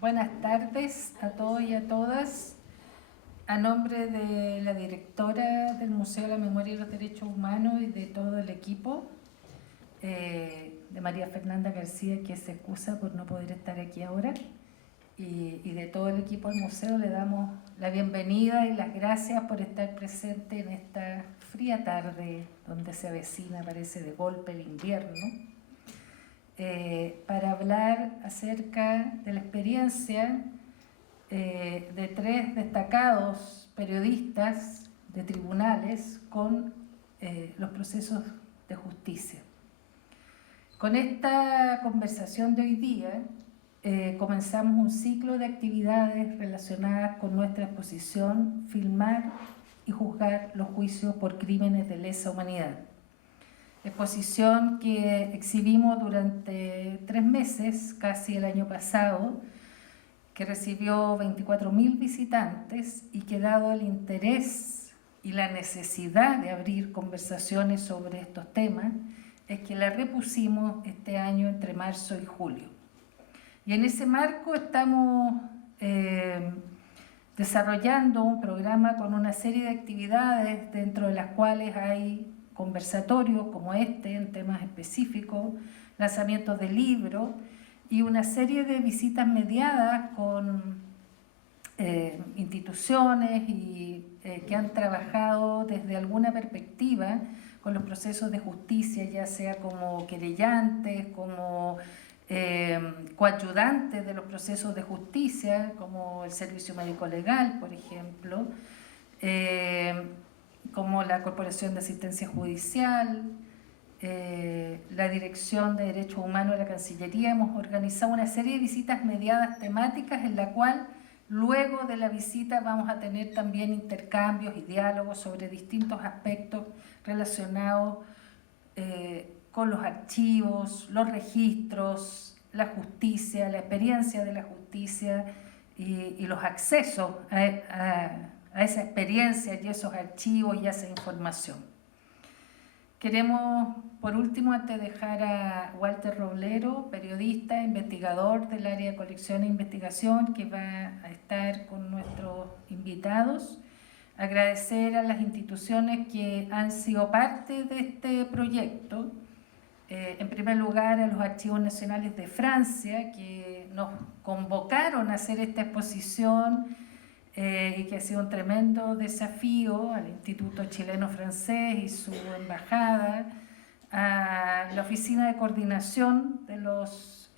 Buenas tardes a todos y a todas. A nombre de la directora del Museo de la Memoria y los Derechos Humanos y de todo el equipo, de María Fernanda García, que se excusa por no poder estar aquí ahora, y de todo el equipo del museo, le damos la bienvenida y las gracias por estar presente en esta fría tarde donde se avecina, parece de golpe, el invierno, para hablar acerca de la experiencia de tres destacados periodistas de tribunales con los procesos de justicia. Con esta conversación de hoy día comenzamos un ciclo de actividades relacionadas con nuestra exposición Filmar y juzgar los juicios por crímenes de lesa humanidad. Exposición que exhibimos durante 3 meses, casi el año pasado, que recibió 24.000 visitantes y que, dado el interés y la necesidad de abrir conversaciones sobre estos temas, es que la repusimos este año entre marzo y julio. Y en ese marco estamos desarrollando un programa con una serie de actividades, dentro de las cuales hay conversatorios como este en temas específicos, lanzamientos de libros y una serie de visitas mediadas con instituciones y que han trabajado desde alguna perspectiva con los procesos de justicia, ya sea como querellantes, como coayudantes de los procesos de justicia, como el Servicio Médico Legal, por ejemplo, como la Corporación de Asistencia Judicial, la Dirección de Derechos Humanos de la Cancillería. Hemos organizado una serie de visitas mediadas temáticas en la cual luego de la visita vamos a tener también intercambios y diálogos sobre distintos aspectos relacionados con los archivos, los registros, la justicia, la experiencia de la justicia y los accesos a esa experiencia y esos archivos y a esa información. Queremos, por último, antes de dejar a Walter Roblero, periodista, investigador del área de colección e investigación, que va a estar con nuestros invitados, agradecer a las instituciones que han sido parte de este proyecto. En primer lugar, a los Archivos Nacionales de Francia, que nos convocaron a hacer esta exposición y que ha sido un tremendo desafío, al Instituto Chileno-Francés y su embajada, a la Oficina de Coordinación de los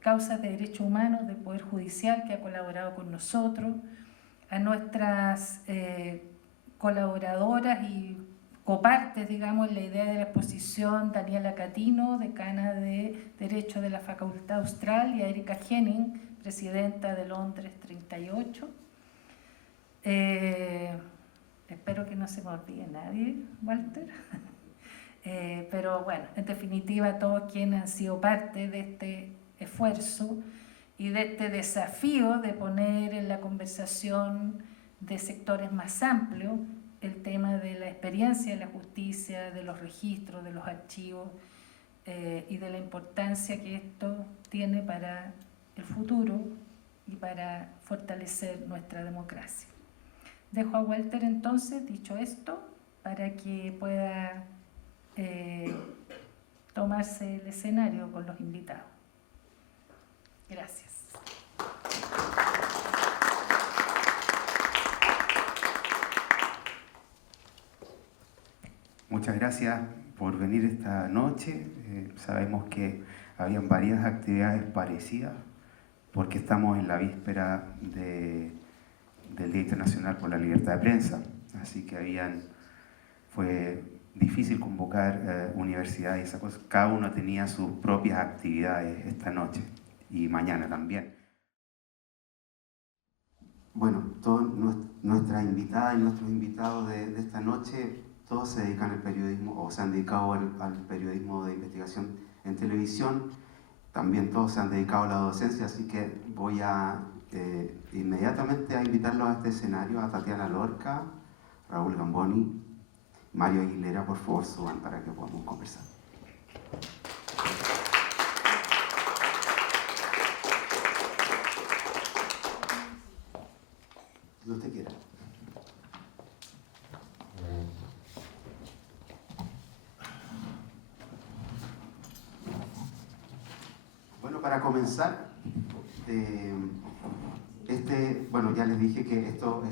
Causas de Derechos Humanos del Poder Judicial, que ha colaborado con nosotros, a nuestras colaboradoras y copartes, digamos, en la idea de la exposición, Daniela Catino, decana de Derecho de la Facultad Austral, y a Erika Henning, presidenta de Londres 38. Espero que no se me olvide nadie, Walter. Pero bueno, en definitiva, todos quienes han sido parte de este esfuerzo y de este desafío de poner en la conversación de sectores más amplios el tema de la experiencia de la justicia, de los registros, de los archivos y de la importancia que esto tiene para el futuro y para fortalecer nuestra democracia. Dejo a Walter entonces, dicho esto, para que pueda tomarse el escenario con los invitados. Gracias. Muchas gracias por venir esta noche. Sabemos que habían varias actividades parecidas porque estamos en la víspera del Día Internacional por la Libertad de Prensa, así que fue difícil convocar universidades y esas cosas. Cada uno tenía sus propias actividades esta noche y mañana también. Bueno, todas nuestras invitadas y nuestros invitados de esta noche, todos se dedican al periodismo o se han dedicado al periodismo de investigación en televisión. También todos se han dedicado a la docencia, así que voy a inmediatamente a invitarlos a este escenario, a Tatiana Lorca, Raúl Gamboni, Mario Aguilera. Por favor, suban para que podamos conversar. para comenzar, bueno, ya les dije que estos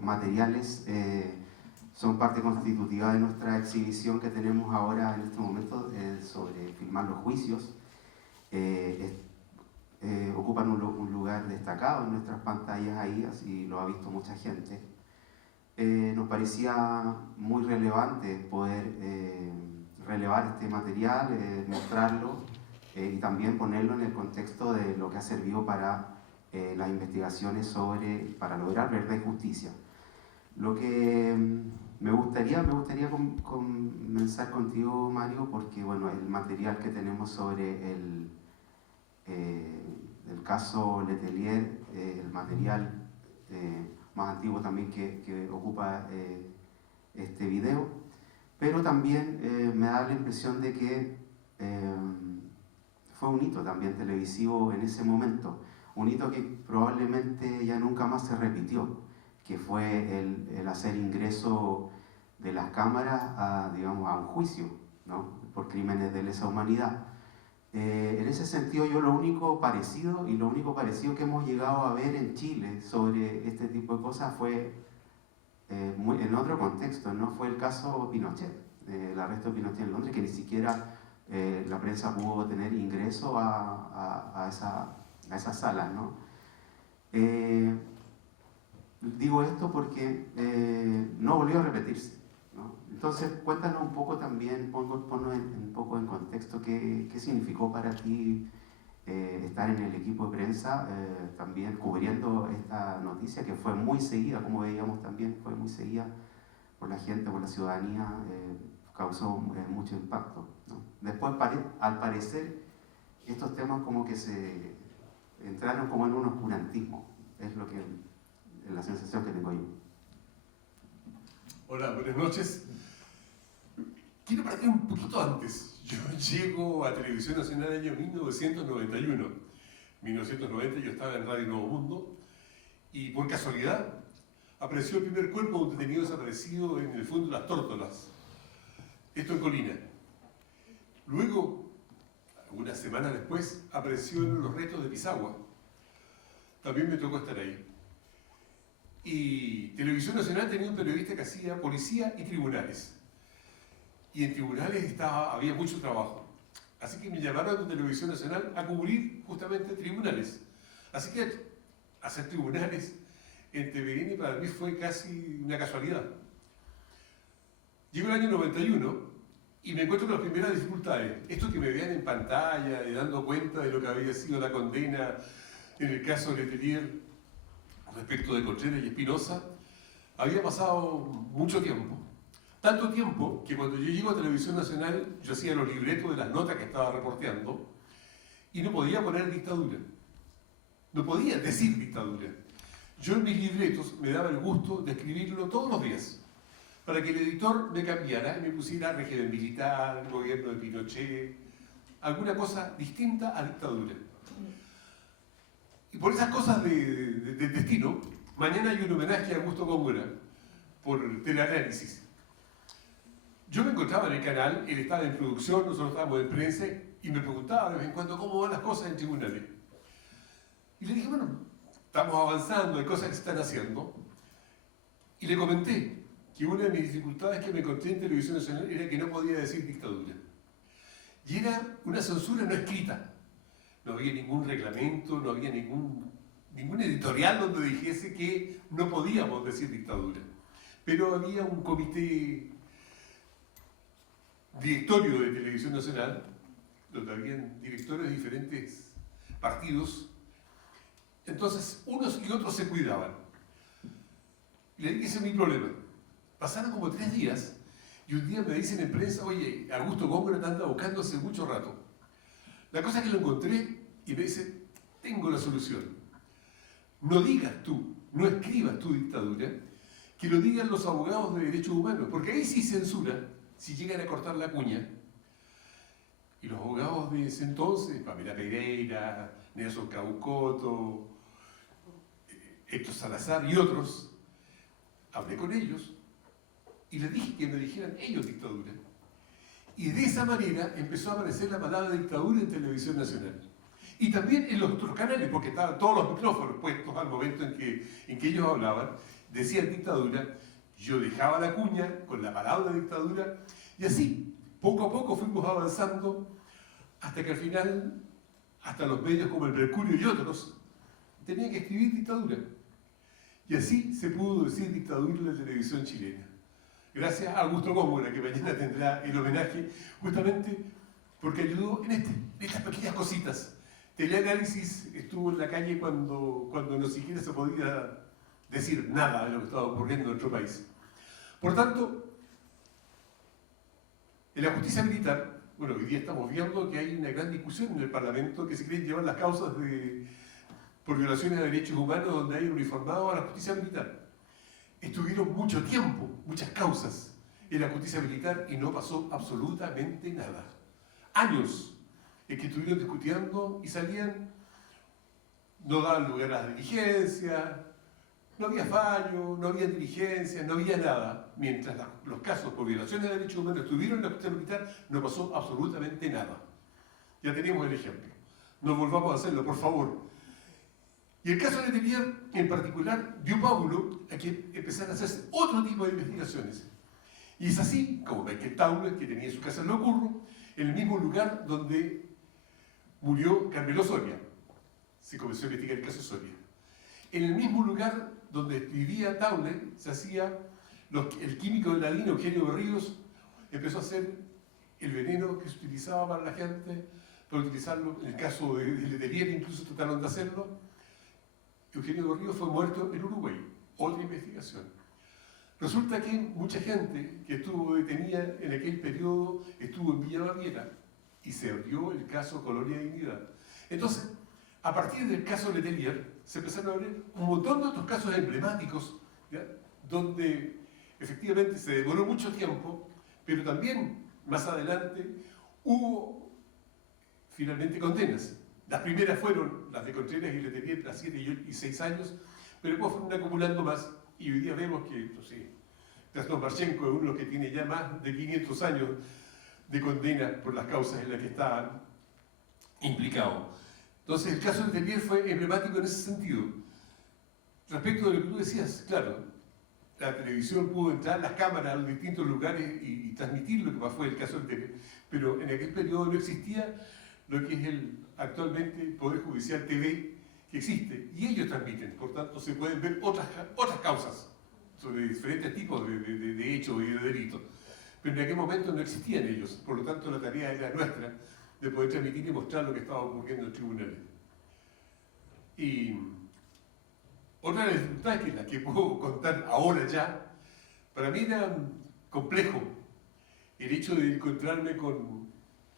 materiales son parte constitutiva de nuestra exhibición que tenemos ahora en este momento sobre filmar los juicios. Ocupan un lugar destacado en nuestras pantallas ahí, así lo ha visto mucha gente. Nos parecía muy relevante poder relevar este material, mostrarlo y también ponerlo en el contexto de lo que ha servido para las investigaciones para lograr verdad y justicia. Lo que me gustaría comenzar contigo, Mario, porque bueno, el material que tenemos sobre el caso Letelier, el material más antiguo también que ocupa este video, pero también me da la impresión de que fue un hito también televisivo en ese momento, un hito que probablemente ya nunca más se repitió, que fue el hacer ingreso de las cámaras digamos, a un juicio, ¿no? Por crímenes de lesa humanidad. En ese sentido, yo lo único parecido que hemos llegado a ver en Chile sobre este tipo de cosas fue en otro contexto, no fue el caso Pinochet, el arresto de Pinochet en Londres, que ni siquiera la prensa pudo tener ingreso a esas salas, ¿no? Digo esto porque no volvió a repetirse, ¿no? Entonces, cuéntanos un poco también, ponnos un poco en contexto qué significó para ti estar en el equipo de prensa, también cubriendo esta noticia que fue muy seguida, como veíamos también, fue muy seguida por la gente, por la ciudadanía, causó mucho impacto, ¿no? Después, al parecer, estos temas como que se entraron como en un oscurantismo, es la sensación que tengo yo. Hola, buenas noches. Quiero partir un poquito antes. Yo llego a Televisión Nacional en el año 1991. 1990 yo estaba en Radio Nuevo Mundo y por casualidad apareció el primer cuerpo de un detenido desaparecido en el fondo de las Tórtolas. Esto en Colina. Luego, algunas semanas después, aparecieron los restos de Pisagua. También me tocó estar ahí. Y Televisión Nacional tenía un periodista que hacía policía y tribunales. Y en tribunales había mucho trabajo. Así que me llamaron de Televisión Nacional a cubrir justamente tribunales. Así que hacer tribunales en TVN para mí fue casi una casualidad. Llego el año 91 y me encuentro con las primeras dificultades. Esto que me veían en pantalla, dando cuenta de lo que había sido la condena en el caso de Letelier respecto de Contreras y Espinosa, había pasado mucho tiempo. Tanto tiempo que cuando yo llego a Televisión Nacional, yo hacía los libretos de las notas que estaba reporteando y no podía poner dictadura. No podía decir dictadura. Yo en mis libretos me daba el gusto de escribirlo todos los días, para que el editor me cambiara y me pusiera régimen militar, gobierno de Pinochet, alguna cosa distinta a dictadura. Y por esas cosas del destino, mañana hay un homenaje a Augusto Góngora por Teleanálisis. Yo me encontraba en el canal, él estaba en producción, nosotros estábamos en prensa, y me preguntaba de vez en cuando cómo van las cosas en tribunales. Y le dije, bueno, estamos avanzando, hay cosas que se están haciendo. Y le comenté que una de mis dificultades que me encontré en Televisión Nacional era que no podía decir dictadura. Y era una censura no escrita. No había ningún reglamento, no había ningún editorial donde dijese que no podíamos decir dictadura. Pero había un comité directorio de Televisión Nacional, donde habían directores de diferentes partidos. Entonces, unos y otros se cuidaban. Y le dije, ese es mi problema. Pasaron como 3 días, y un día me dicen en prensa, oye, Augusto Góngora te anda buscando hace mucho rato. La cosa es que lo encontré y me dice, tengo la solución. No digas tú, no escribas tu dictadura, que lo digan los abogados de derechos humanos, porque ahí sí censura, si llegan a cortar la cuña. Y los abogados de ese entonces, Pamela Pereira, Nelson Caucoto, Héctor Salazar y otros, hablé con ellos y les dije que me dijeran ellos dictadura. Y de esa manera empezó a aparecer la palabra dictadura en Televisión Nacional. Y también en los otros canales, porque estaban todos los micrófonos puestos al momento en que ellos hablaban, decían dictadura, yo dejaba la cuña con la palabra dictadura, y así, poco a poco fuimos avanzando hasta que al final, hasta los medios como el Mercurio y otros, tenían que escribir dictadura. Y así se pudo decir dictadura en la televisión chilena. Gracias a Augusto Góngora, que mañana tendrá el homenaje, justamente porque ayudó en estas pequeñas cositas. Teleanálisis estuvo en la calle cuando no siquiera se podía decir nada de lo que estaba ocurriendo en nuestro país. Por tanto, en la justicia militar, bueno, hoy día estamos viendo que hay una gran discusión en el Parlamento que se quieren llevar las causas por violaciones de derechos humanos donde hay uniformado a la justicia militar. Estuvieron mucho tiempo, muchas causas en la justicia militar y no pasó absolutamente nada. Años en que estuvieron discutiendo y salían, no daban lugar a la diligencia, no había fallo, no había diligencia, no había nada. Mientras los casos por violaciones de derechos humanos estuvieron en la justicia militar, no pasó absolutamente nada. Ya tenemos el ejemplo. No volvamos a hacerlo, por favor. Y el caso de Letelier, en particular, dio paulo a que empezaran a hacerse otro tipo de investigaciones. Y es así, como Michael Tauler, que tenía su casa en Locurro, en el mismo lugar donde murió Carmelo Soria. Se comenzó a investigar el caso Soria. En el mismo lugar donde vivía Tauler, se hacía el químico de la línea, Eugenio Berríos, empezó a hacer el veneno que se utilizaba para la gente, para utilizarlo, en el caso de Letelier incluso trataron de hacerlo. Eugenio Berríos fue muerto en Uruguay. Otra investigación. Resulta que mucha gente que estuvo detenida en aquel periodo estuvo en Villa Baviera y se abrió el caso Colonia de Dignidad. Entonces, a partir del caso Letelier, se empezaron a abrir un montón de otros casos emblemáticos, ¿ya? Donde efectivamente se demoró mucho tiempo, pero también más adelante hubo finalmente condenas. Las primeras fueron las de Contreras y Letelier a 7 y 6 años, pero después fueron acumulando más y hoy día vemos que, no sé, Krasnov Marchenko es uno que tiene ya más de 500 años de condena por las causas en las que estaban implicados. Entonces el caso de Letelier fue emblemático en ese sentido. Respecto de lo que tú decías, claro, la televisión pudo entrar, las cámaras a los distintos lugares y transmitir lo que fue el caso de Letelier, pero en aquel periodo no existía lo que es actualmente el Poder Judicial TV que existe, y ellos transmiten, por tanto se pueden ver otras causas sobre diferentes tipos de hechos y de delitos, pero en aquel momento no existían ellos, por lo tanto la tarea era nuestra de poder transmitir y mostrar lo que estaba ocurriendo en los tribunales. Y otra de las dificultades, que es la que puedo contar ahora ya, para mí era complejo el hecho de encontrarme con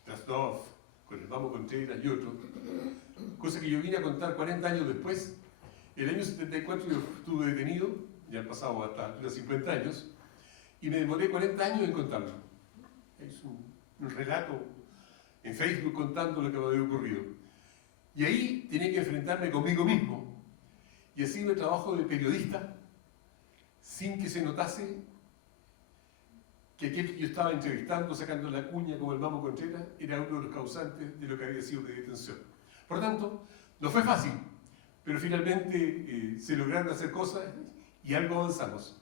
Krasnov, con el Mamo Contreras y otros, cosa que yo vine a contar 40 años después. El año 74 yo estuve detenido, ya han pasado hasta los 50 años, y me demoré 40 años en contarlo. Es un relato en Facebook contando lo que me había ocurrido. Y ahí tenía que enfrentarme conmigo mismo, y así mi trabajo de periodista, sin que se notase que aquel que yo estaba entrevistando, sacando la cuña como el Mamo Contreras, era uno de los causantes de lo que había sido de detención. Por tanto, no fue fácil, pero finalmente se lograron hacer cosas y algo avanzamos.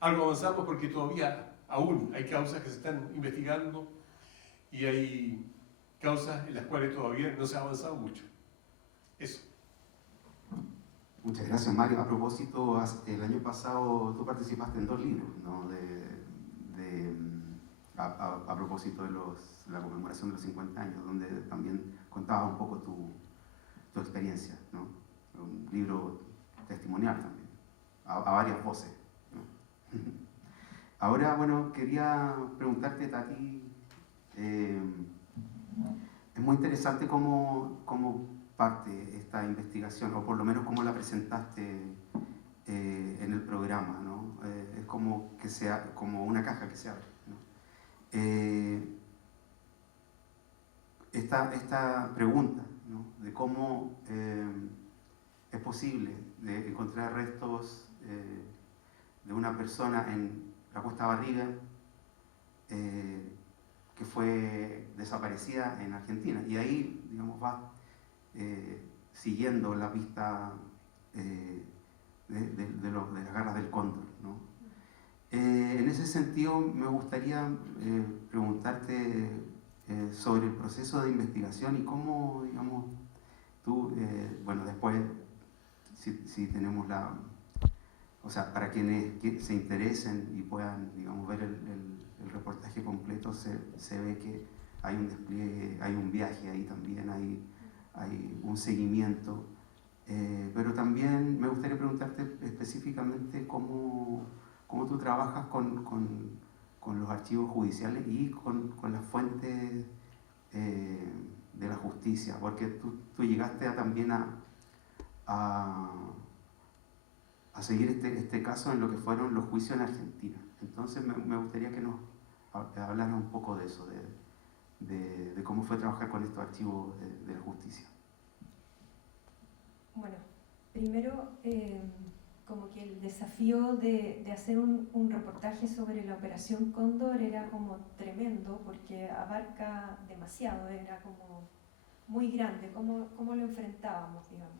Algo avanzamos porque todavía aún hay causas que se están investigando y hay causas en las cuales todavía no se ha avanzado mucho. Eso. Muchas gracias, Mario. A propósito, el año pasado tú participaste en 2 libros, ¿no? A propósito de la conmemoración de los 50 años, donde también contabas un poco tu experiencia, ¿no? Un libro testimonial también, a varias voces, ¿no? Ahora, bueno, quería preguntarte, Tati, es muy interesante cómo parte esta investigación, o por lo menos cómo la presentaste en el programa, ¿no? Es como que sea como una caja que se abre, ¿no? Esta pregunta, ¿no? De cómo es posible de encontrar restos de una persona en la Cuesta Barriga que fue desaparecida en Argentina, y ahí, digamos, va siguiendo la pista de las garras del cóndor, ¿no? En ese sentido, me gustaría preguntarte sobre el proceso de investigación y cómo, digamos, tú, bueno, después, si tenemos la... O sea, para quienes se interesen y puedan, digamos, ver el reportaje completo, se ve que hay un despliegue, hay un viaje ahí también, hay un seguimiento. Pero también me gustaría preguntarte específicamente cómo tú trabajas con los archivos judiciales y con las fuentes de la justicia, porque tú llegaste también a seguir este caso en lo que fueron los juicios en Argentina. Entonces me gustaría que nos hablaras un poco de eso, de cómo fue trabajar con estos archivos de la justicia. Bueno, primero, como que el desafío de hacer un reportaje sobre la Operación Cóndor era como tremendo, porque abarca demasiado, era como muy grande, cómo lo enfrentábamos, digamos.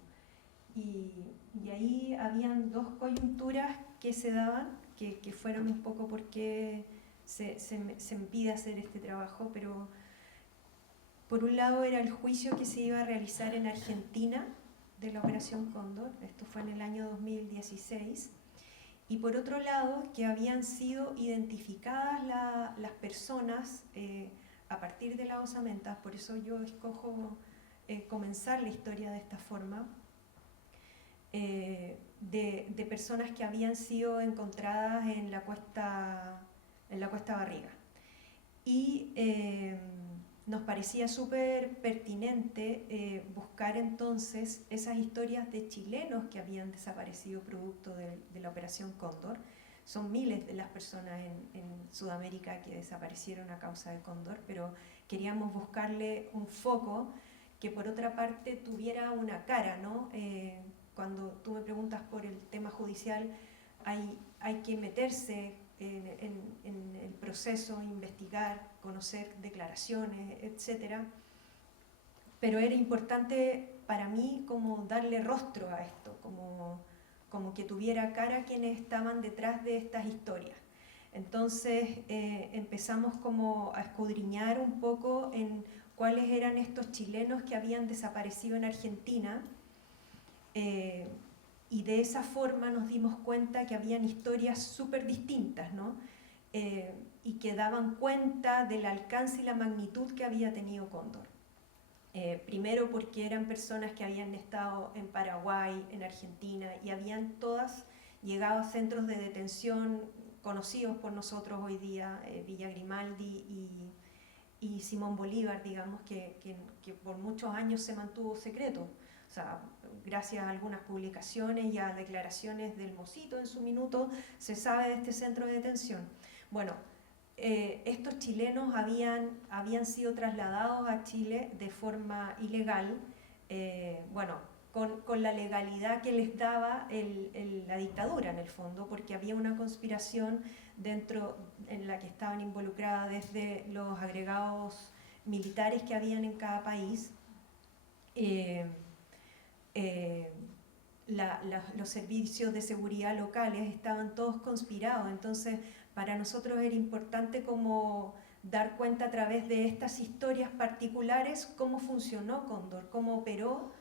Y ahí habían dos coyunturas que se daban, que fueron un poco por qué se impide hacer este trabajo, pero por un lado era el juicio que se iba a realizar en Argentina de la Operación Cóndor, esto fue en el año 2016, y por otro lado que habían sido identificadas las personas a partir de las osamentas, por eso yo escojo comenzar la historia de esta forma, de personas que habían sido encontradas en la Cuesta Barriga. Y nos parecía súper pertinente buscar entonces esas historias de chilenos que habían desaparecido producto de la Operación Cóndor. Son miles de las personas en Sudamérica que desaparecieron a causa del cóndor, pero queríamos buscarle un foco que por otra parte tuviera una cara, ¿no? Cuando tú me preguntas por el tema judicial, hay que meterse en el proceso, investigar, conocer declaraciones, etc. Pero era importante para mí como darle rostro a esto, como que tuviera cara quienes estaban detrás de estas historias. Entonces empezamos como a escudriñar un poco en cuáles eran estos chilenos que habían desaparecido en Argentina, y de esa forma nos dimos cuenta que habían historias súper distintas, ¿no? Y que daban cuenta del alcance y la magnitud que había tenido Cóndor. Primero porque eran personas que habían estado en Paraguay, en Argentina, y habían todas llegado a centros de detención conocidos por nosotros hoy día, Villa Grimaldi y Simón Bolívar, digamos, que por muchos años se mantuvo secreto. O sea, gracias a algunas publicaciones y a declaraciones del Mosito en su minuto, se sabe de este centro de detención. Bueno, estos chilenos habían sido trasladados a Chile de forma ilegal, bueno, con la legalidad que les daba la dictadura en el fondo, porque había una conspiración dentro en la que estaban involucradas desde los agregados militares que habían en cada país, los servicios de seguridad locales estaban todos conspirados. Entonces para nosotros era importante como dar cuenta a través de estas historias particulares cómo funcionó Cóndor, cómo operó,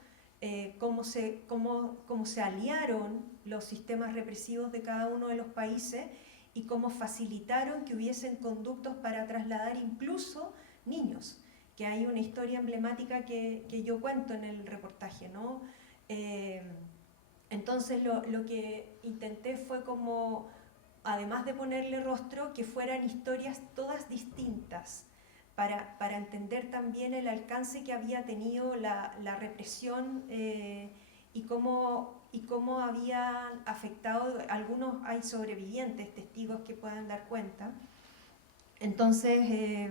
cómo se aliaron los sistemas represivos de cada uno de los países y cómo facilitaron que hubiesen conductos para trasladar incluso niños, que hay una historia emblemática que yo cuento en el reportaje, ¿no? Entonces lo que intenté fue como, además de ponerle rostro, que fueran historias todas distintas, para entender también el alcance que había tenido la represión y cómo había afectado. Algunos hay sobrevivientes, testigos que puedan dar cuenta. Entonces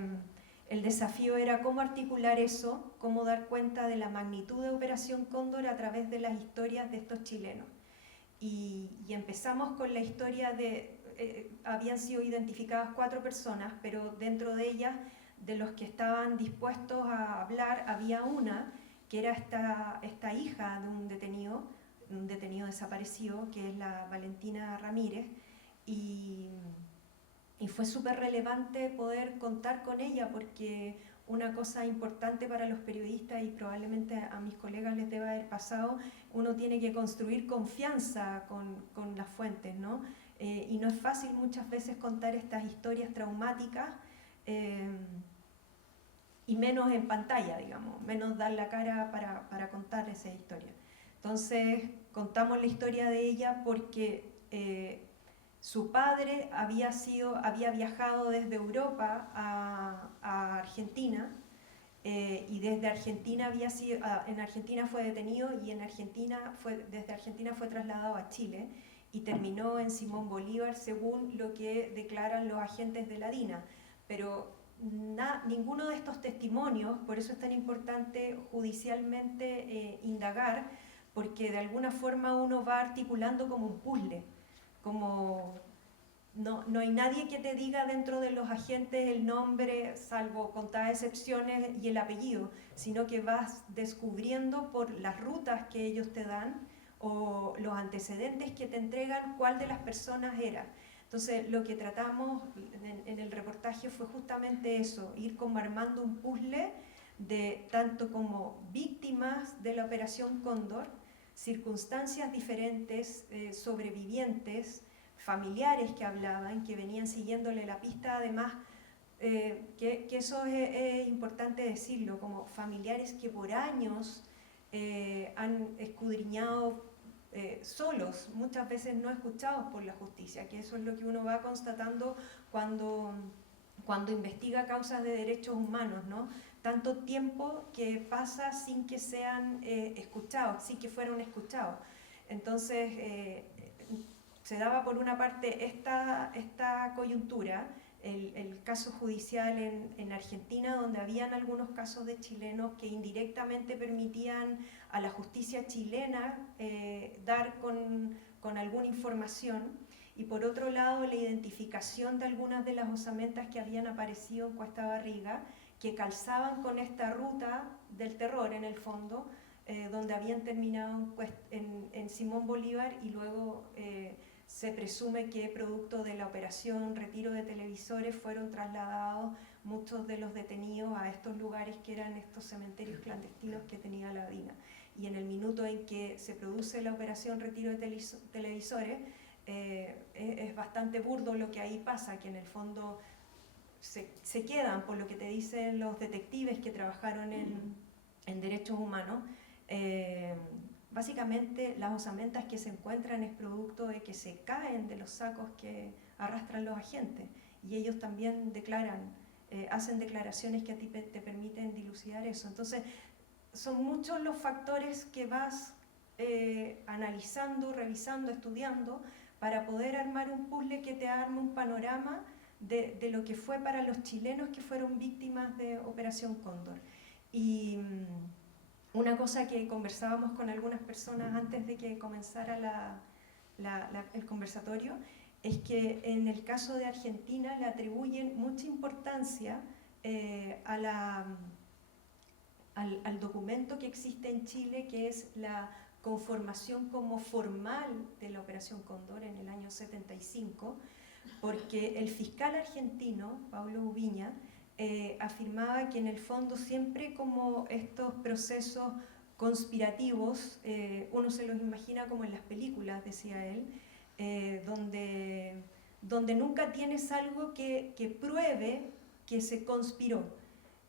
el desafío era cómo articular eso, cómo dar cuenta de la magnitud de Operación Cóndor a través de las historias de estos chilenos. Y empezamos con la historia habían sido identificadas 4 personas, pero dentro de ellas, de los que estaban dispuestos a hablar, había una que era esta hija de un detenido desaparecido, que es la Valentina Ramírez, y fue súper relevante poder contar con ella, porque una cosa importante para los periodistas, y probablemente a mis colegas les deba haber pasado, uno tiene que construir confianza con las fuentes, ¿no? Y no es fácil muchas veces contar estas historias traumáticas, y menos en pantalla, digamos, menos dar la cara para contar esa historia. Entonces contamos la historia de ella porque su padre había viajado desde Europa a Argentina, y desde Argentina en Argentina fue detenido, y desde Argentina fue trasladado a Chile y terminó en Simón Bolívar, según lo que declaran los agentes de la DINA. Pero ninguno de estos testimonios, por eso es tan importante judicialmente indagar, porque de alguna forma uno va articulando como un puzzle, como no hay nadie que te diga dentro de los agentes el nombre, salvo contadas excepciones, y el apellido, sino que vas descubriendo por las rutas que ellos te dan o los antecedentes que te entregan cuál de las personas era. Entonces lo que tratamos en el reportaje fue justamente eso, ir como armando un puzzle de tanto como víctimas de la Operación Cóndor, circunstancias diferentes, sobrevivientes, familiares que hablaban, que venían siguiéndole la pista, además, que eso es importante decirlo, como familiares que por años han escudriñado solos, muchas veces no escuchados por la justicia, que eso es lo que uno va constatando cuando investiga causas de derechos humanos, ¿no? Tanto tiempo que pasa sin que sean escuchados, sin que fueron escuchados. Entonces, se daba por una parte esta coyuntura, el caso judicial en Argentina, donde habían algunos casos de chilenos que indirectamente permitían a la justicia chilena dar con alguna información, y por otro lado la identificación de algunas de las osamentas que habían aparecido en Cuesta Barriga, que calzaban con esta ruta del terror en el fondo, donde habían terminado en Simón Bolívar, y luego se presume que producto de la operación retiro de televisores fueron trasladados muchos de los detenidos a estos lugares que eran estos cementerios clandestinos que tenía la DINA. Y en el minuto en que se produce la operación retiro de televisores, es bastante burdo lo que ahí pasa, que en el fondo se quedan, por lo que te dicen los detectives que trabajaron en derechos humanos, básicamente las osamentas que se encuentran es producto de que se caen de los sacos que arrastran los agentes, y ellos también hacen declaraciones que a ti te permiten dilucidar eso. Entonces son muchos los factores que vas analizando, revisando, estudiando, para poder armar un puzzle que te arme un panorama de lo que fue para los chilenos que fueron víctimas de Operación Cóndor. Y una cosa que conversábamos con algunas personas antes de que comenzara el conversatorio, es que en el caso de Argentina le atribuyen mucha importancia al documento que existe en Chile, que es la conformación como formal de la Operación Cóndor en el año 75, porque el fiscal argentino, Pablo Ubiña, afirmaba que en el fondo siempre como estos procesos conspirativos, uno se los imagina como en las películas, decía él, donde nunca tienes algo que pruebe que se conspiró.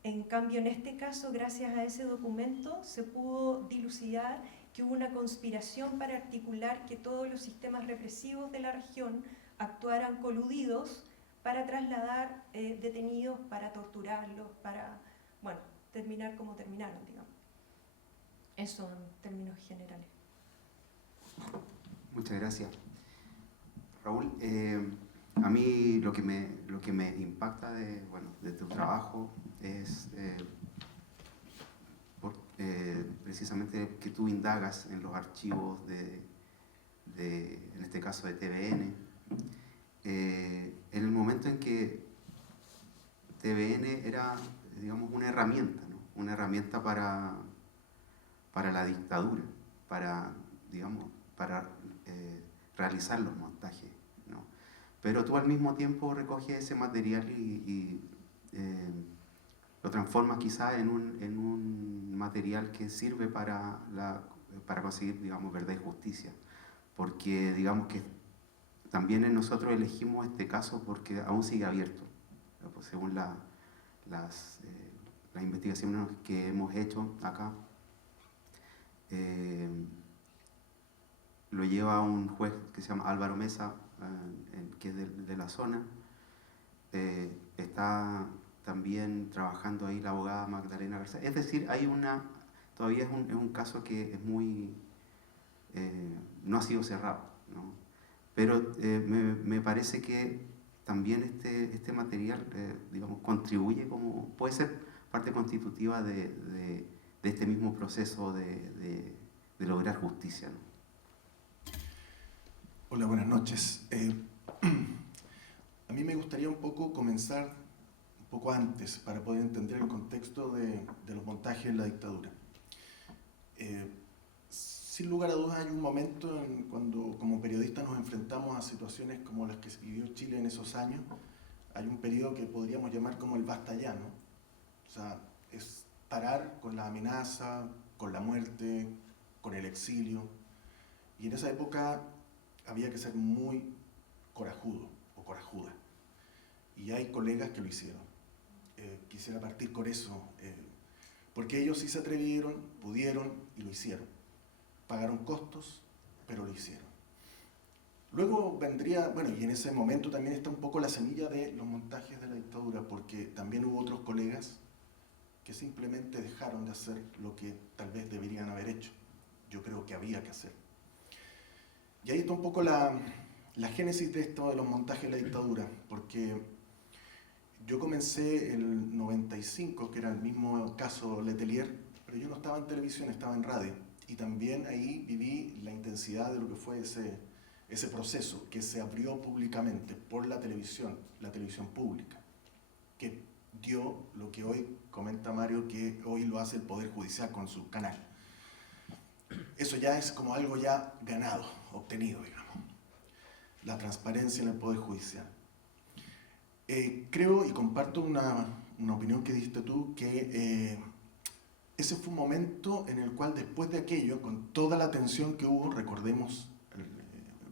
En cambio, en este caso, gracias a ese documento, se pudo dilucidar que hubo una conspiración para articular que todos los sistemas represivos de la región actuaran coludidos para trasladar detenidos, para torturarlos, para, bueno, terminar como terminaron, digamos. Eso en términos generales. Muchas gracias. Raúl, a mí lo que me impacta de tu trabajo es precisamente que tú indagas en los archivos en este caso de TVN, en el momento en que TVN era, digamos, una herramienta, ¿no? Una herramienta para para la dictadura, para, digamos, para realizar los montajes, ¿no? Pero tú al mismo tiempo recoges ese material y lo transformas quizás en un material que sirve para conseguir, digamos, verdad y justicia. Porque, digamos que también nosotros elegimos este caso porque aún sigue abierto, pues, según las investigaciones que hemos hecho acá. Lo lleva un juez que se llama Álvaro Mesa, que es de la zona. Está también trabajando ahí la abogada Magdalena García. Es decir, todavía es un caso que es muy... no ha sido cerrado, ¿no? Pero me parece que también este material, digamos, contribuye puede ser parte constitutiva de este mismo proceso de lograr justicia, ¿no? Hola, buenas noches. A mí me gustaría un poco comenzar un poco antes para poder entender el contexto de los montajes en la dictadura. Sin lugar a dudas hay un momento cuando como periodistas nos enfrentamos a situaciones como las que vivió Chile en esos años. Hay un periodo que podríamos llamar como el basta ya, ¿no? O sea, es parar con la amenaza, con la muerte, con el exilio. Y en esa época había que ser muy corajudo o corajuda. Y hay colegas que lo hicieron. Quisiera partir con eso, porque ellos sí se atrevieron, pudieron y lo hicieron. Pagaron costos, pero lo hicieron. Luego vendría, bueno, y en ese momento también está un poco la semilla de los montajes de la dictadura, porque también hubo otros colegas que simplemente dejaron de hacer lo que tal vez deberían haber hecho. Yo creo que había que hacer. Y ahí está un poco la génesis de esto de los montajes de la dictadura, porque yo comencé el 95, que era el mismo caso Letelier, pero yo no estaba en televisión, estaba en radio. Y también ahí viví la intensidad de lo que fue ese proceso que se abrió públicamente por la televisión pública, que dio lo que hoy comenta Mario, que hoy lo hace el Poder Judicial con su canal. Eso ya es como algo ya ganado, obtenido, digamos. La transparencia en el Poder Judicial. Creo y comparto una opinión que diste tú, que ese fue un momento en el cual después de aquello, con toda la tensión que hubo, recordemos el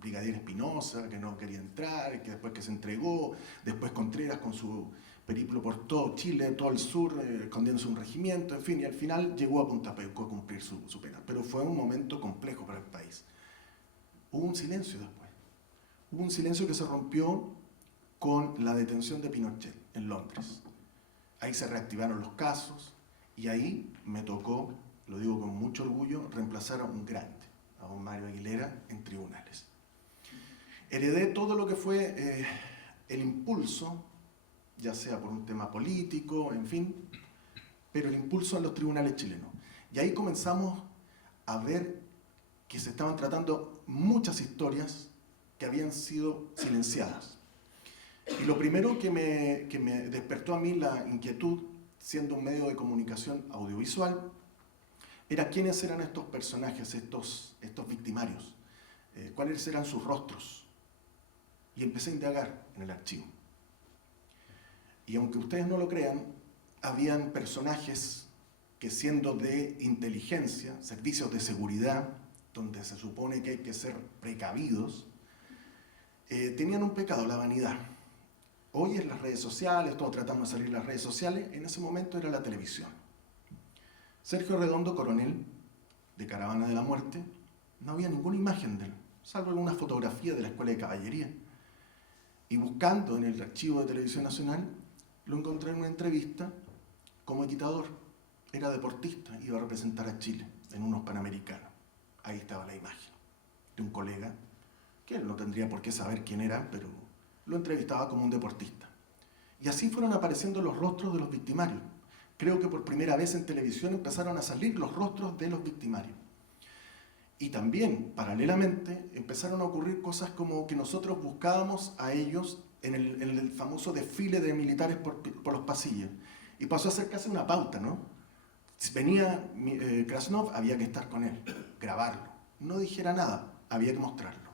brigadier Espinosa, que no quería entrar, que después que se entregó, después Contreras con su periplo por todo Chile, todo el sur, escondiéndose un regimiento, en fin, y al final llegó a Punta Peuco a cumplir su pena. Pero fue un momento complejo para el país. Hubo un silencio después. Hubo un silencio que se rompió con la detención de Pinochet en Londres. Ahí se reactivaron los casos y ahí me tocó, lo digo con mucho orgullo, reemplazar a un grande, a un Mario Aguilera, en tribunales. Heredé todo lo que fue el impulso, ya sea por un tema político, en fin, pero el impulso en los tribunales chilenos. Y ahí comenzamos a ver que se estaban tratando muchas historias que habían sido silenciadas. Y lo primero que me despertó a mí la inquietud, siendo un medio de comunicación audiovisual, era quiénes eran estos personajes, estos victimarios, cuáles eran sus rostros. Y empecé a indagar en el archivo. Y aunque ustedes no lo crean, habían personajes que, siendo de inteligencia, servicios de seguridad, donde se supone que hay que ser precavidos, tenían un pecado, la vanidad. Hoy en las redes sociales, todos tratando de salir en las redes sociales, en ese momento era la televisión. Sergio Redondo, coronel de Caravana de la Muerte, no había ninguna imagen de él, salvo alguna fotografía de la Escuela de Caballería. Y buscando en el archivo de Televisión Nacional, lo encontré en una entrevista como equitador. Era deportista, iba a representar a Chile en unos Panamericanos. Ahí estaba la imagen de un colega, que él no tendría por qué saber quién era, pero lo entrevistaba como un deportista. Y así fueron apareciendo los rostros de los victimarios. Creo que por primera vez en televisión empezaron a salir los rostros de los victimarios. Y también, paralelamente, empezaron a ocurrir cosas como que nosotros buscábamos a ellos en el famoso desfile de militares por los pasillos. Y pasó a ser casi una pauta, ¿no? Si venía Krasnov, había que estar con él, grabarlo. No dijera nada, había que mostrarlo.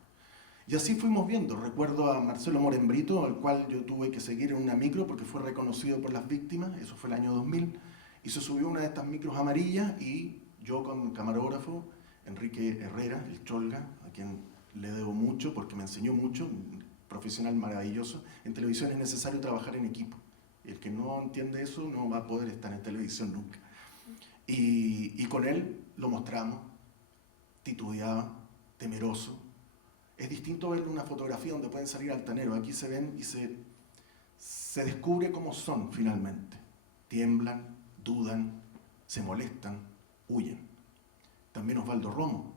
Y así fuimos viendo. Recuerdo a Marcelo Morembrito, al cual yo tuve que seguir en una micro porque fue reconocido por las víctimas, eso fue el año 2000, y se subió una de estas micros amarillas y yo con camarógrafo, Enrique Herrera, el Cholga, a quien le debo mucho porque me enseñó mucho, un profesional maravilloso. En televisión es necesario trabajar en equipo. El que no entiende eso no va a poder estar en televisión nunca. Y con él lo mostramos, titubeaba, temeroso. Es distinto ver una fotografía donde pueden salir altaneros. Aquí se ven y se descubre cómo son finalmente. Tiemblan, dudan, se molestan, huyen. También Osvaldo Romo.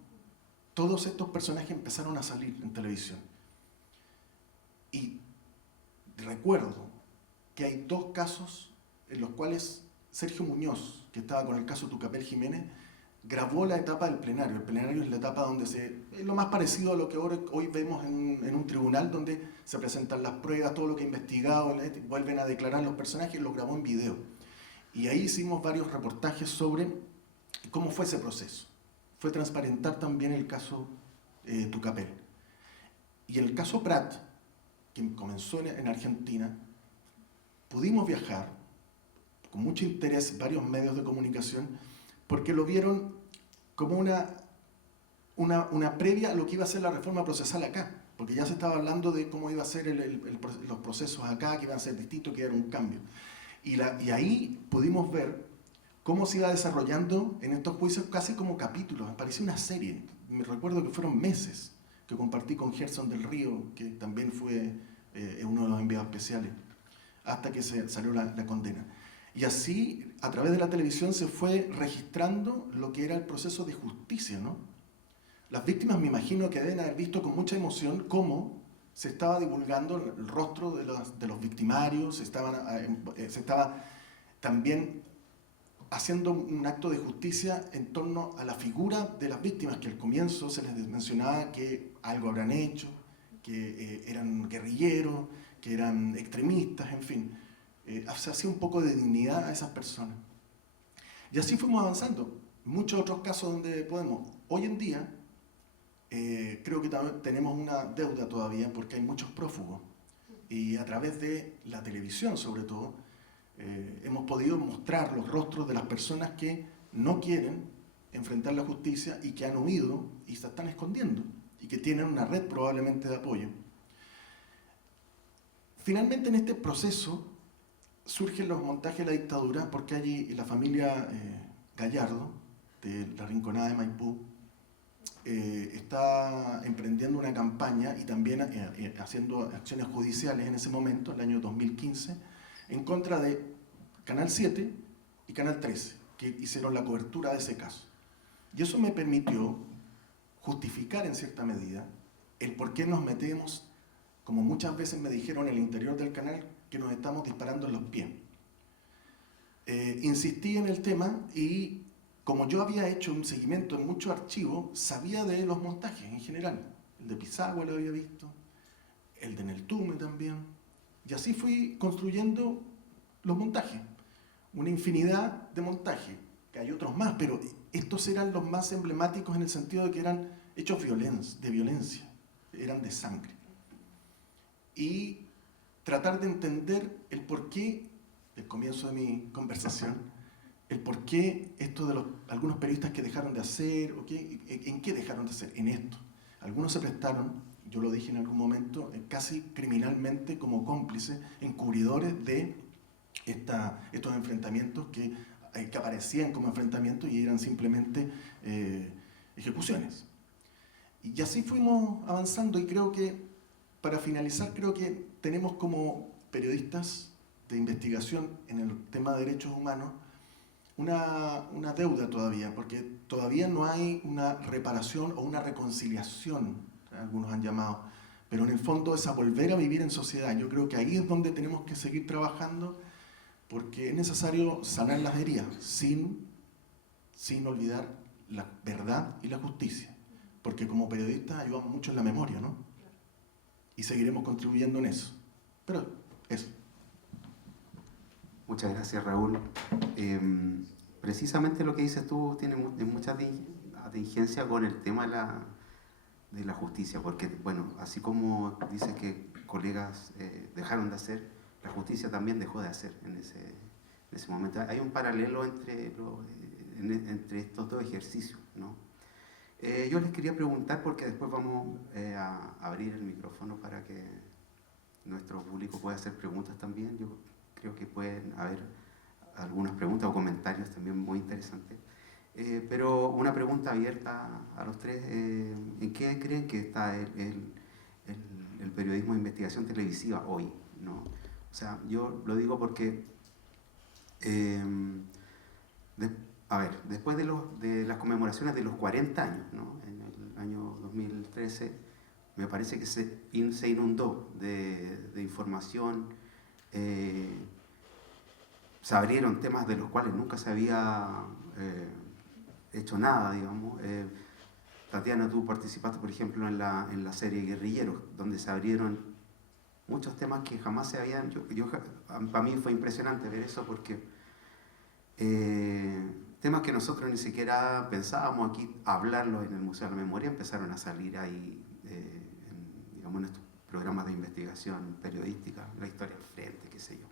Todos estos personajes empezaron a salir en televisión. Y recuerdo que hay 2 casos en los cuales Sergio Muñoz, que estaba con el caso Tucapel Jiménez, grabó la etapa del plenario. El plenario es la etapa donde es lo más parecido a lo que hoy vemos en un tribunal, donde se presentan las pruebas, todo lo que ha investigado, vuelven a declarar los personajes, lo grabó en video. Y ahí hicimos varios reportajes sobre cómo fue ese proceso. Fue transparentar también el caso Tucapel. Y en el caso Prat, que comenzó en Argentina, pudimos viajar con mucho interés varios medios de comunicación porque lo vieron como una previa a lo que iba a ser la reforma procesal acá, porque ya se estaba hablando de cómo iba a ser los procesos acá, que iban a ser distintos, que era un cambio. Y ahí pudimos ver cómo se iba desarrollando en estos juicios casi como capítulos, me parecía una serie. Me recuerdo que fueron meses que compartí con Gerson del Río, que también fue uno de los enviados especiales, hasta que salió la condena. Y así, a través de la televisión, se fue registrando lo que era el proceso de justicia, ¿no? Las víctimas me imagino que deben haber visto con mucha emoción cómo se estaba divulgando el rostro de los victimarios, se estaba también haciendo un acto de justicia en torno a la figura de las víctimas, que al comienzo se les mencionaba que algo habrán hecho, que eran guerrilleros, que eran extremistas, en fin. Se hacía un poco de dignidad a esas personas. Y así fuimos avanzando. Muchos otros casos donde podemos. Hoy en día, creo que tenemos una deuda todavía porque hay muchos prófugos. Y a través de la televisión, sobre todo, hemos podido mostrar los rostros de las personas que no quieren enfrentar la justicia y que han huido y se están escondiendo y que tienen una red probablemente de apoyo. Finalmente, en este proceso surgen los montajes de la dictadura porque allí la familia Gallardo, de la Rinconada de Maipú, está emprendiendo una campaña y también haciendo acciones judiciales en ese momento, el año 2015, en contra de Canal 7 y Canal 13, que hicieron la cobertura de ese caso. Y eso me permitió justificar en cierta medida el por qué nos metemos, como muchas veces me dijeron en el interior del canal, que nos estamos disparando en los pies. Insistí en el tema y como yo había hecho un seguimiento en muchos archivos, sabía de los montajes en general. El de Pisagua lo había visto, el de Neltume también. Y así fui construyendo los montajes. Una infinidad de montajes, que hay otros más, pero estos eran los más emblemáticos en el sentido de que eran hechos de violencia, eran de sangre. Y tratar de entender el porqué, el comienzo de mi conversación, el porqué esto de algunos periodistas que dejaron de hacer, ¿en qué dejaron de hacer? En esto. Algunos se prestaron, yo lo dije en algún momento, casi criminalmente como cómplices, encubridores de estos enfrentamientos que aparecían como enfrentamientos y eran simplemente ejecuciones. Y así fuimos avanzando y creo que, para finalizar, creo que tenemos como periodistas de investigación en el tema de derechos humanos una deuda todavía, porque todavía no hay una reparación o una reconciliación, algunos han llamado, pero en el fondo es a volver a vivir en sociedad. Yo creo que ahí es donde tenemos que seguir trabajando, porque es necesario sanar las heridas sin olvidar la verdad y la justicia, porque como periodistas ayudamos mucho en la memoria, ¿no? Y seguiremos contribuyendo en eso. Pero eso. Muchas gracias, Raúl. precisamente lo que dices tú tiene mucha atingencia con el tema de la justicia, porque, bueno, así como dices que colegas dejaron de hacer, la justicia también dejó de hacer en ese momento. Hay un paralelo entre estos dos ejercicios, ¿no? Yo les quería preguntar, porque después vamos a abrir el micrófono para que nuestro público pueda hacer preguntas también. Yo creo que pueden haber algunas preguntas o comentarios también muy interesantes. Pero una pregunta abierta a los tres. ¿En qué creen que está el periodismo de investigación televisiva hoy, ¿no? O sea, yo lo digo porque, después de las conmemoraciones de los 40 años, ¿no? En el año 2013, me parece que se inundó de información. Se abrieron temas de los cuales nunca se había hecho nada, digamos. Tatiana, tú participaste, por ejemplo, en la serie Guerrilleros, donde se abrieron muchos temas que jamás se habían... Para mí fue impresionante ver eso, porque temas que nosotros ni siquiera pensábamos aquí hablarlos en el Museo de la Memoria empezaron a salir ahí, digamos, en estos programas de investigación periodística, la historia al frente, qué sé yo.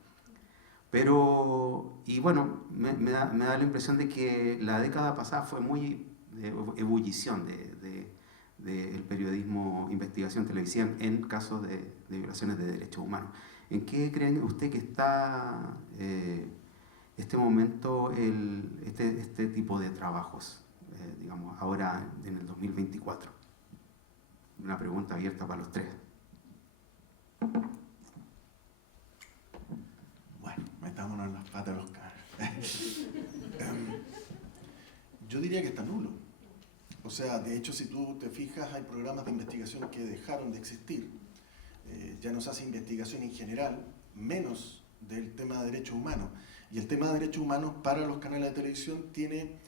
Pero, y bueno, me da la impresión de que la década pasada fue muy de ebullición del periodismo investigación televisiva en casos de violaciones de derechos humanos. ¿En qué creen usted que está este momento, este tipo de trabajos, digamos, ahora en el 2024? Una pregunta abierta para los tres. Bueno, metámonos en las patas de los cabros. Yo diría que está nulo. O sea, de hecho, si tú te fijas, hay programas de investigación que dejaron de existir. Ya no se hace investigación en general, menos del tema de derechos humanos. Y el tema de derechos humanos para los canales de televisión tiene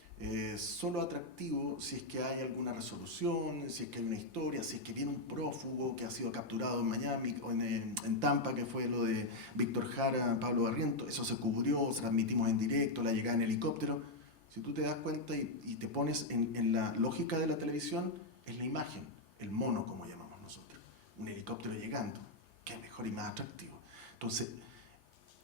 solo atractivo si es que hay alguna resolución, si es que hay una historia, si es que viene un prófugo que ha sido capturado en Miami o en Tampa, que fue lo de Víctor Jara, Pablo Barrientos. Eso se cubrió, se transmitimos en directo, la llegada en helicóptero. Si tú te das cuenta y te pones en la lógica de la televisión, es la imagen, el mono, como llamamos nosotros. Un helicóptero llegando, que es mejor y más atractivo. Entonces,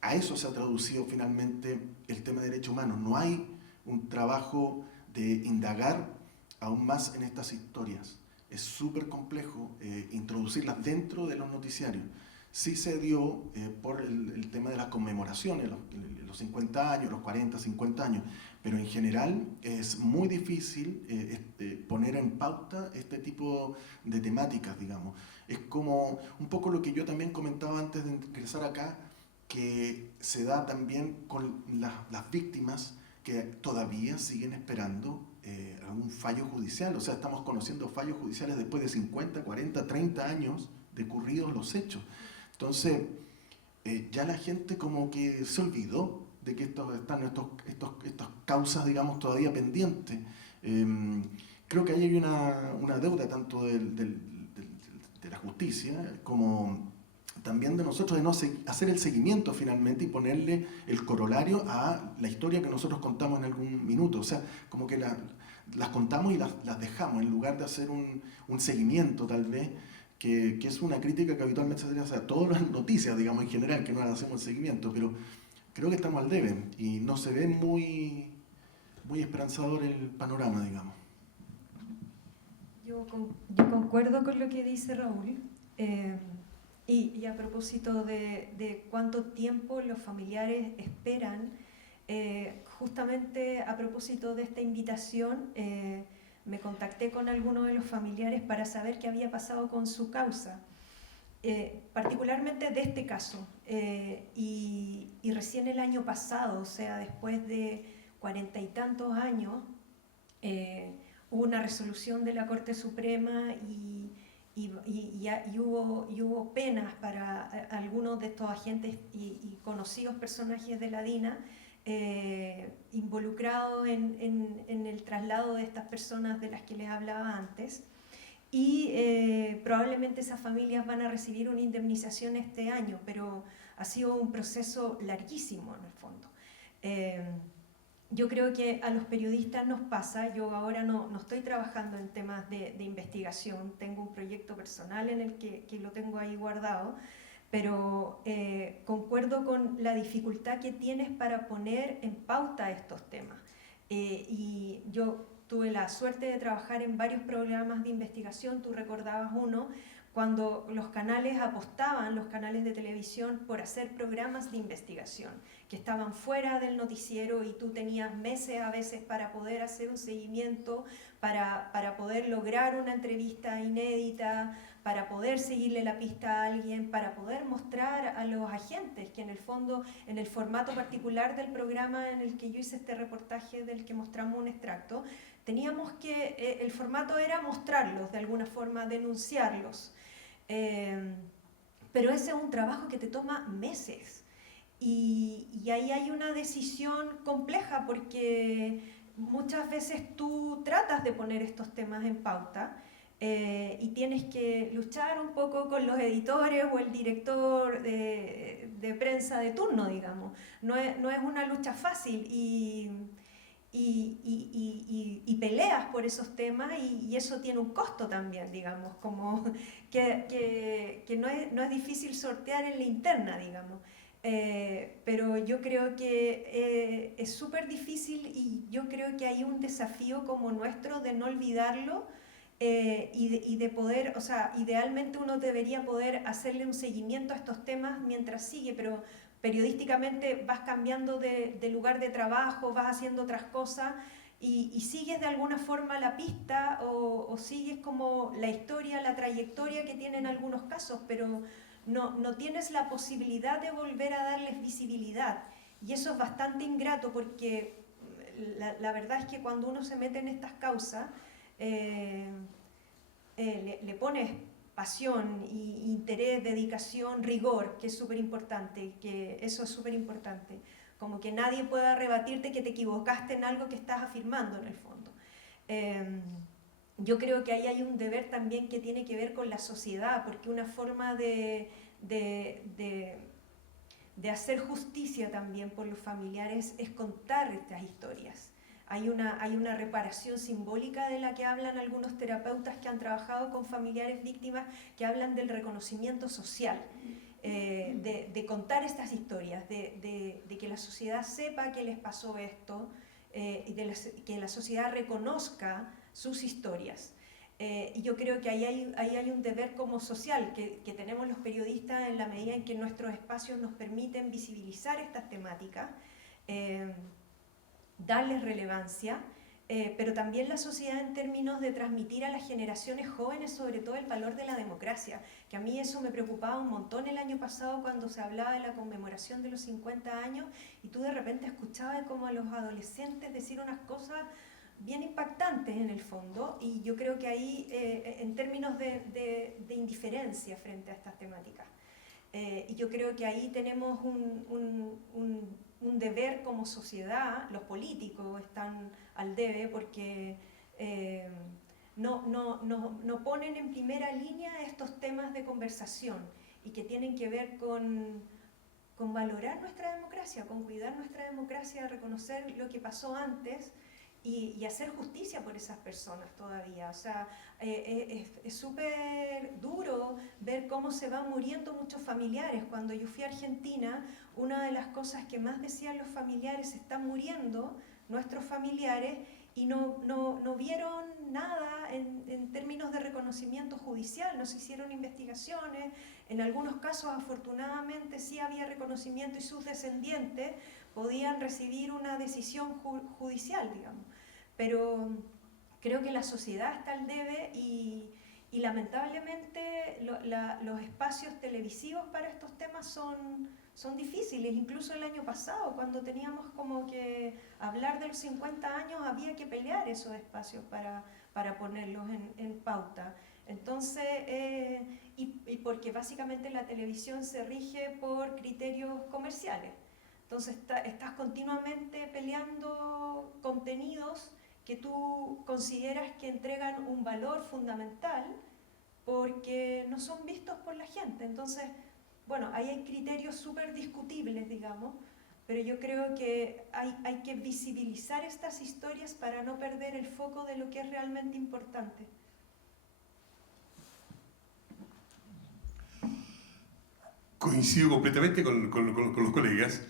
a eso se ha traducido finalmente el tema de derechos humanos. No hay un trabajo de indagar aún más en estas historias. Es súper complejo introducirlas dentro de los noticiarios. Sí se dio por el tema de las conmemoraciones, los 50 años, los 40, 50 años, pero en general es muy difícil poner en pauta este tipo de temáticas, digamos. Es como un poco lo que yo también comentaba antes de ingresar acá, que se da también con las víctimas que todavía siguen esperando algún fallo judicial. O sea, estamos conociendo fallos judiciales después de 50, 40, 30 años de ocurridos los hechos. Entonces, ya la gente como que se olvidó de que están estas causas, digamos, todavía pendientes. Creo que ahí hay una deuda tanto de la justicia como también de nosotros de no hacer el seguimiento finalmente y ponerle el corolario a la historia que nosotros contamos en algún minuto. O sea, como que las contamos y las dejamos en lugar de hacer un seguimiento tal vez, que es una crítica que habitualmente se hace a todas las noticias, digamos, en general, que no las hacemos el seguimiento, pero creo que estamos al debe y no se ve muy esperanzador el panorama, digamos. Yo concuerdo con lo que dice Raúl. Y a propósito de cuánto tiempo los familiares esperan, justamente a propósito de esta invitación, me contacté con algunos de los familiares para saber qué había pasado con su causa, particularmente de este caso. Y recién el año pasado, o sea, después de 40 y tantos años, hubo una resolución de la Corte Suprema y hubo penas para algunos de estos agentes y conocidos personajes de la DINA involucrados en el traslado de estas personas de las que les hablaba antes. Y probablemente esas familias van a recibir una indemnización este año, pero ha sido un proceso larguísimo en el fondo. yo creo que a los periodistas nos pasa, yo ahora no estoy trabajando en temas de investigación, tengo un proyecto personal en el que lo tengo ahí guardado, pero concuerdo con la dificultad que tienes para poner en pauta estos temas. Y yo tuve la suerte de trabajar en varios programas de investigación, tú recordabas uno, cuando los canales apostaban, los canales de televisión, por hacer programas de investigación, que estaban fuera del noticiero y tú tenías meses a veces para poder hacer un seguimiento, para poder lograr una entrevista inédita, para poder seguirle la pista a alguien, para poder mostrar a los agentes que en el fondo, en el formato particular del programa en el que yo hice este reportaje del que mostramos un extracto, teníamos que, el formato era mostrarlos de alguna forma, denunciarlos. Pero ese es un trabajo que te toma meses y ahí hay una decisión compleja porque muchas veces tú tratas de poner estos temas en pauta y tienes que luchar un poco con los editores o el director de prensa de turno, digamos. No es una lucha fácil y peleas por esos temas y eso tiene un costo también, digamos, como que no es difícil sortear en la interna, digamos. Pero yo creo que es súper difícil y yo creo que hay un desafío como nuestro de no olvidarlo y de poder, o sea, idealmente uno debería poder hacerle un seguimiento a estos temas mientras sigue, pero periodísticamente vas cambiando de lugar de trabajo, vas haciendo otras cosas y sigues de alguna forma la pista o sigues como la historia, la trayectoria que tienen algunos casos, pero no tienes la posibilidad de volver a darles visibilidad. Y eso es bastante ingrato porque la verdad es que cuando uno se mete en estas causas, le pones pasión, interés, dedicación, rigor, que es súper importante, que eso es súper importante. Como que nadie pueda rebatirte que te equivocaste en algo que estás afirmando en el fondo. Yo creo que ahí hay un deber también que tiene que ver con la sociedad, porque una forma de hacer justicia también por los familiares es contar estas historias. Hay una reparación simbólica de la que hablan algunos terapeutas que han trabajado con familiares víctimas, que hablan del reconocimiento social, de contar estas historias, de que la sociedad sepa que les pasó esto, y que la sociedad reconozca sus historias. Y yo creo que ahí hay un deber como social que tenemos los periodistas en la medida en que nuestros espacios nos permiten visibilizar estas temáticas, darles relevancia, pero también la sociedad en términos de transmitir a las generaciones jóvenes sobre todo el valor de la democracia, que a mí eso me preocupaba un montón el año pasado cuando se hablaba de la conmemoración de los 50 años y tú de repente escuchabas como a los adolescentes decir unas cosas bien impactantes en el fondo, y yo creo que ahí en términos de indiferencia frente a estas temáticas, y yo creo que ahí tenemos un deber como sociedad, los políticos están al debe porque no ponen en primera línea estos temas de conversación y que tienen que ver con valorar nuestra democracia, con cuidar nuestra democracia, reconocer lo que pasó antes y hacer justicia por esas personas todavía. O sea, es súper duro ver cómo se van muriendo muchos familiares. Cuando yo fui a Argentina, una de las cosas que más decían los familiares: se están muriendo nuestros familiares y no vieron nada en términos de reconocimiento judicial, no se hicieron investigaciones, en algunos casos afortunadamente sí había reconocimiento y sus descendientes podían recibir una decisión judicial, digamos. Pero creo que la sociedad está al debe y lamentablemente los espacios televisivos para estos temas son difíciles. Incluso el año pasado, cuando teníamos como que hablar de los 50 años, había que pelear esos espacios para ponerlos en pauta. Entonces, y porque básicamente la televisión se rige por criterios comerciales. Entonces estás continuamente peleando contenidos que tú consideras que entregan un valor fundamental porque no son vistos por la gente. Entonces, bueno, ahí hay criterios súper discutibles, digamos, pero yo creo que hay que visibilizar estas historias para no perder el foco de lo que es realmente importante. Coincido completamente con los colegas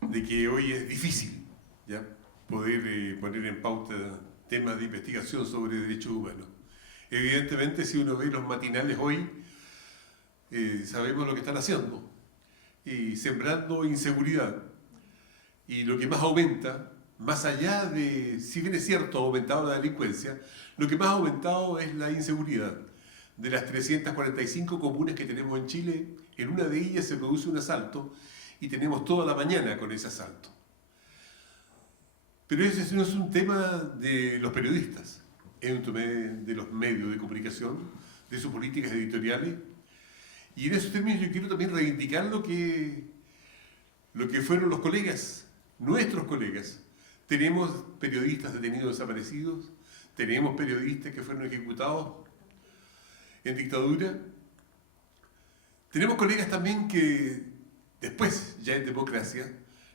de que hoy es difícil, ¿ya?, poder poner en pauta temas de investigación sobre derechos humanos. Evidentemente, si uno ve los matinales hoy, sabemos lo que están haciendo, y sembrando inseguridad. Y lo que más aumenta, más allá de, si bien es cierto, ha aumentado la delincuencia, lo que más ha aumentado es la inseguridad. De las 345 comunas que tenemos en Chile, en una de ellas se produce un asalto y tenemos toda la mañana con ese asalto. Pero ese no es un tema de los periodistas, es un tema de los medios de comunicación, de sus políticas editoriales. Y en esos términos yo quiero también reivindicar lo que fueron los colegas, nuestros colegas. Tenemos periodistas detenidos desaparecidos, tenemos periodistas que fueron ejecutados en dictadura. Tenemos colegas también que después, ya en democracia,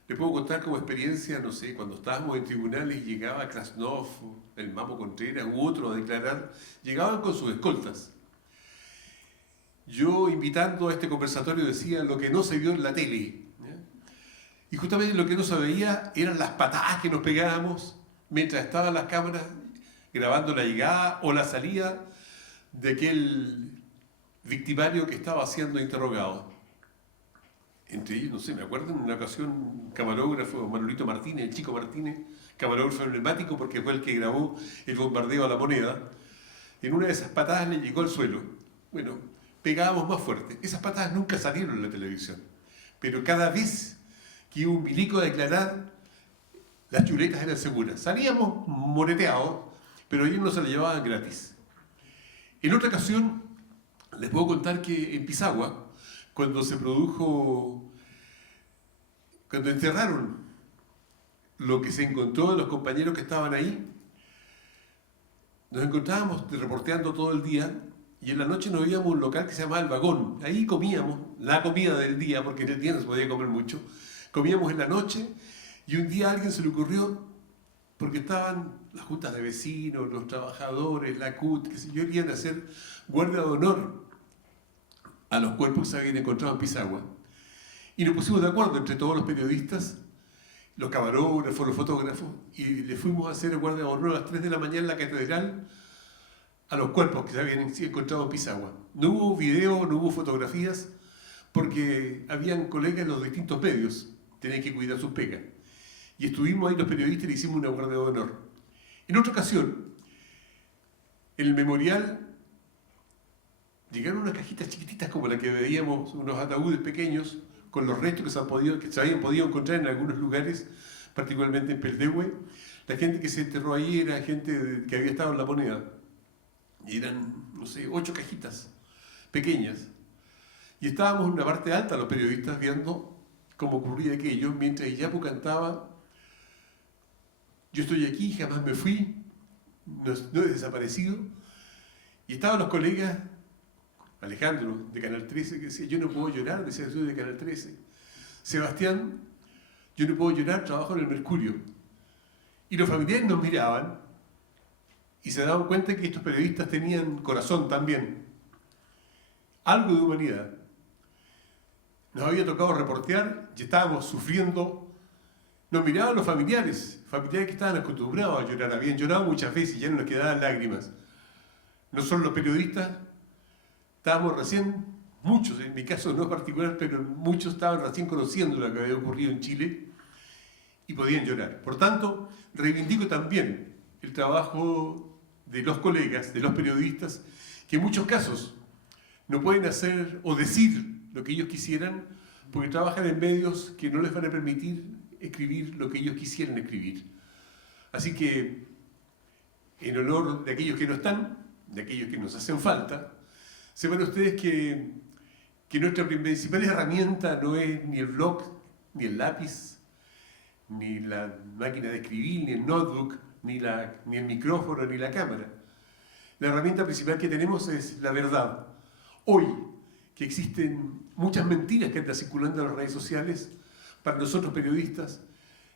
les puedo contar como experiencia, no sé, cuando estábamos en tribunales y llegaba Krasnov, el Mapo Contreras u otro a declarar, llegaban con sus escoltas. Yo, invitando a este conversatorio, decía lo que no se vio en la tele, ¿ya? Y justamente lo que no se veía eran las patadas que nos pegábamos mientras estaban las cámaras grabando la llegada o la salida de aquel victimario que estaba siendo interrogado. Entre ellos, no sé, me acuerdo en una ocasión un camarógrafo, Manolito Martínez, el Chico Martínez, camarógrafo emblemático porque fue el que grabó el bombardeo a La Moneda. En una de esas patadas le llegó al suelo. Bueno, pegábamos más fuerte. Esas patadas nunca salieron en la televisión, pero cada vez que iba un milico a declarar, las chuletas eran seguras. Salíamos moreteados, pero ellos no se las llevaban gratis. En otra ocasión, les puedo contar que en Pisagua, cuando enterraron lo que se encontró de los compañeros que estaban ahí, nos encontrábamos reporteando todo el día y en la noche nos íbamos a un local que se llamaba El Vagón. Ahí comíamos la comida del día, porque en el día no se podía comer mucho. Comíamos en la noche y un día a alguien se le ocurrió, porque estaban las juntas de vecinos, los trabajadores, la CUT, que se yo, iban a hacer guardia de honor a los cuerpos que se habían encontrado en Pisagua. Y nos pusimos de acuerdo entre todos los periodistas, los camarógrafos, los fotógrafos, y le fuimos a hacer guardia de honor a las 3 de la mañana en la catedral a los cuerpos que se habían encontrado en Pisagua. No hubo video, no hubo fotografías, porque habían colegas en los distintos medios, tenían que cuidar sus pegas. Y estuvimos ahí los periodistas y le hicimos una guardia de honor. En otra ocasión, en el memorial, llegaron unas cajitas chiquititas como la que veíamos, unos ataúdes pequeños, con los restos que se habían podido encontrar en algunos lugares, particularmente en Peldehue. La gente que se enterró ahí era gente que había estado en La Moneda. Y eran, no sé, 8 cajitas pequeñas. Y estábamos en una parte alta, los periodistas, viendo cómo ocurría aquello, mientras Iyapu cantaba "Yo estoy aquí, jamás me fui, no he desaparecido". Y estaban los colegas, Alejandro, de Canal 13, que decía: "Yo no puedo llorar", decía, "soy de Canal 13". Sebastián: "Yo no puedo llorar, trabajo en el Mercurio". Y los familiares nos miraban y se daban cuenta que estos periodistas tenían corazón también, algo de humanidad. Nos había tocado reportear y estábamos sufriendo. Nos miraban los familiares que estaban acostumbrados a llorar, habían llorado muchas veces y ya no nos quedaban lágrimas. No solo los periodistas, estábamos recién, muchos, en mi caso no es particular, pero muchos estaban recién conociendo lo que había ocurrido en Chile y podían llorar. Por tanto, reivindico también el trabajo de los colegas, de los periodistas, que en muchos casos no pueden hacer o decir lo que ellos quisieran porque trabajan en medios que no les van a permitir escribir lo que ellos quisieran escribir. Así que, en honor de aquellos que no están, de aquellos que nos hacen falta, sepan ustedes que nuestra principal herramienta no es ni el blog, ni el lápiz, ni la máquina de escribir, ni el notebook, ni el micrófono, ni la cámara. La herramienta principal que tenemos es la verdad. Hoy, que existen muchas mentiras que andan circulando en las redes sociales, Para nosotros periodistas,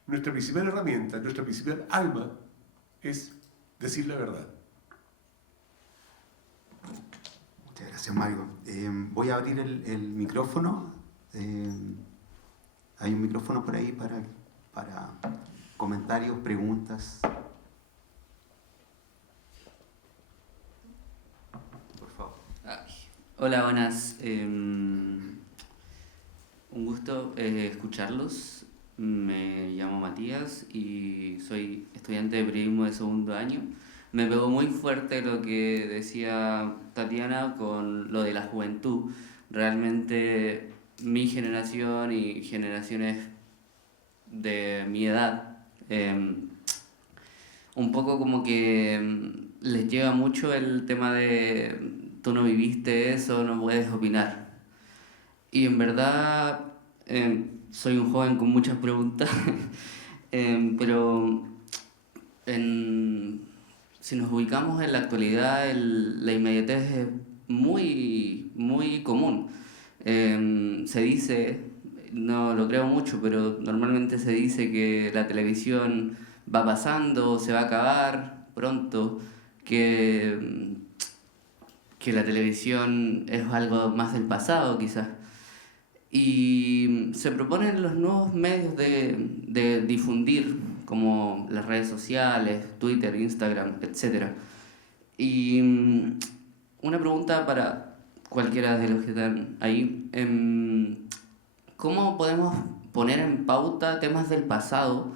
nuestra principal herramienta, nuestra principal alma es decir la verdad. Muchas gracias, Mario. Voy a abrir el micrófono. Hay un micrófono por ahí para comentarios, preguntas. Por favor. Hola, buenas. Un gusto escucharlos. Me llamo Matías y soy estudiante de periodismo de segundo año. Me pegó muy fuerte lo que decía Tatiana con lo de la juventud. Realmente mi generación y generaciones de mi edad, un poco como que les llega mucho el tema de tú no viviste eso, no puedes opinar. Y en verdad soy un joven con muchas preguntas, pero si nos ubicamos en la actualidad, la inmediatez es muy, muy común. Se dice, no lo creo mucho, pero normalmente se dice que la televisión va pasando, se va a acabar pronto, que la televisión es algo más del pasado quizás. Y se proponen los nuevos medios de difundir, como las redes sociales, Twitter, Instagram, etc. Y una pregunta para cualquiera de los que están ahí. ¿Cómo podemos poner en pauta temas del pasado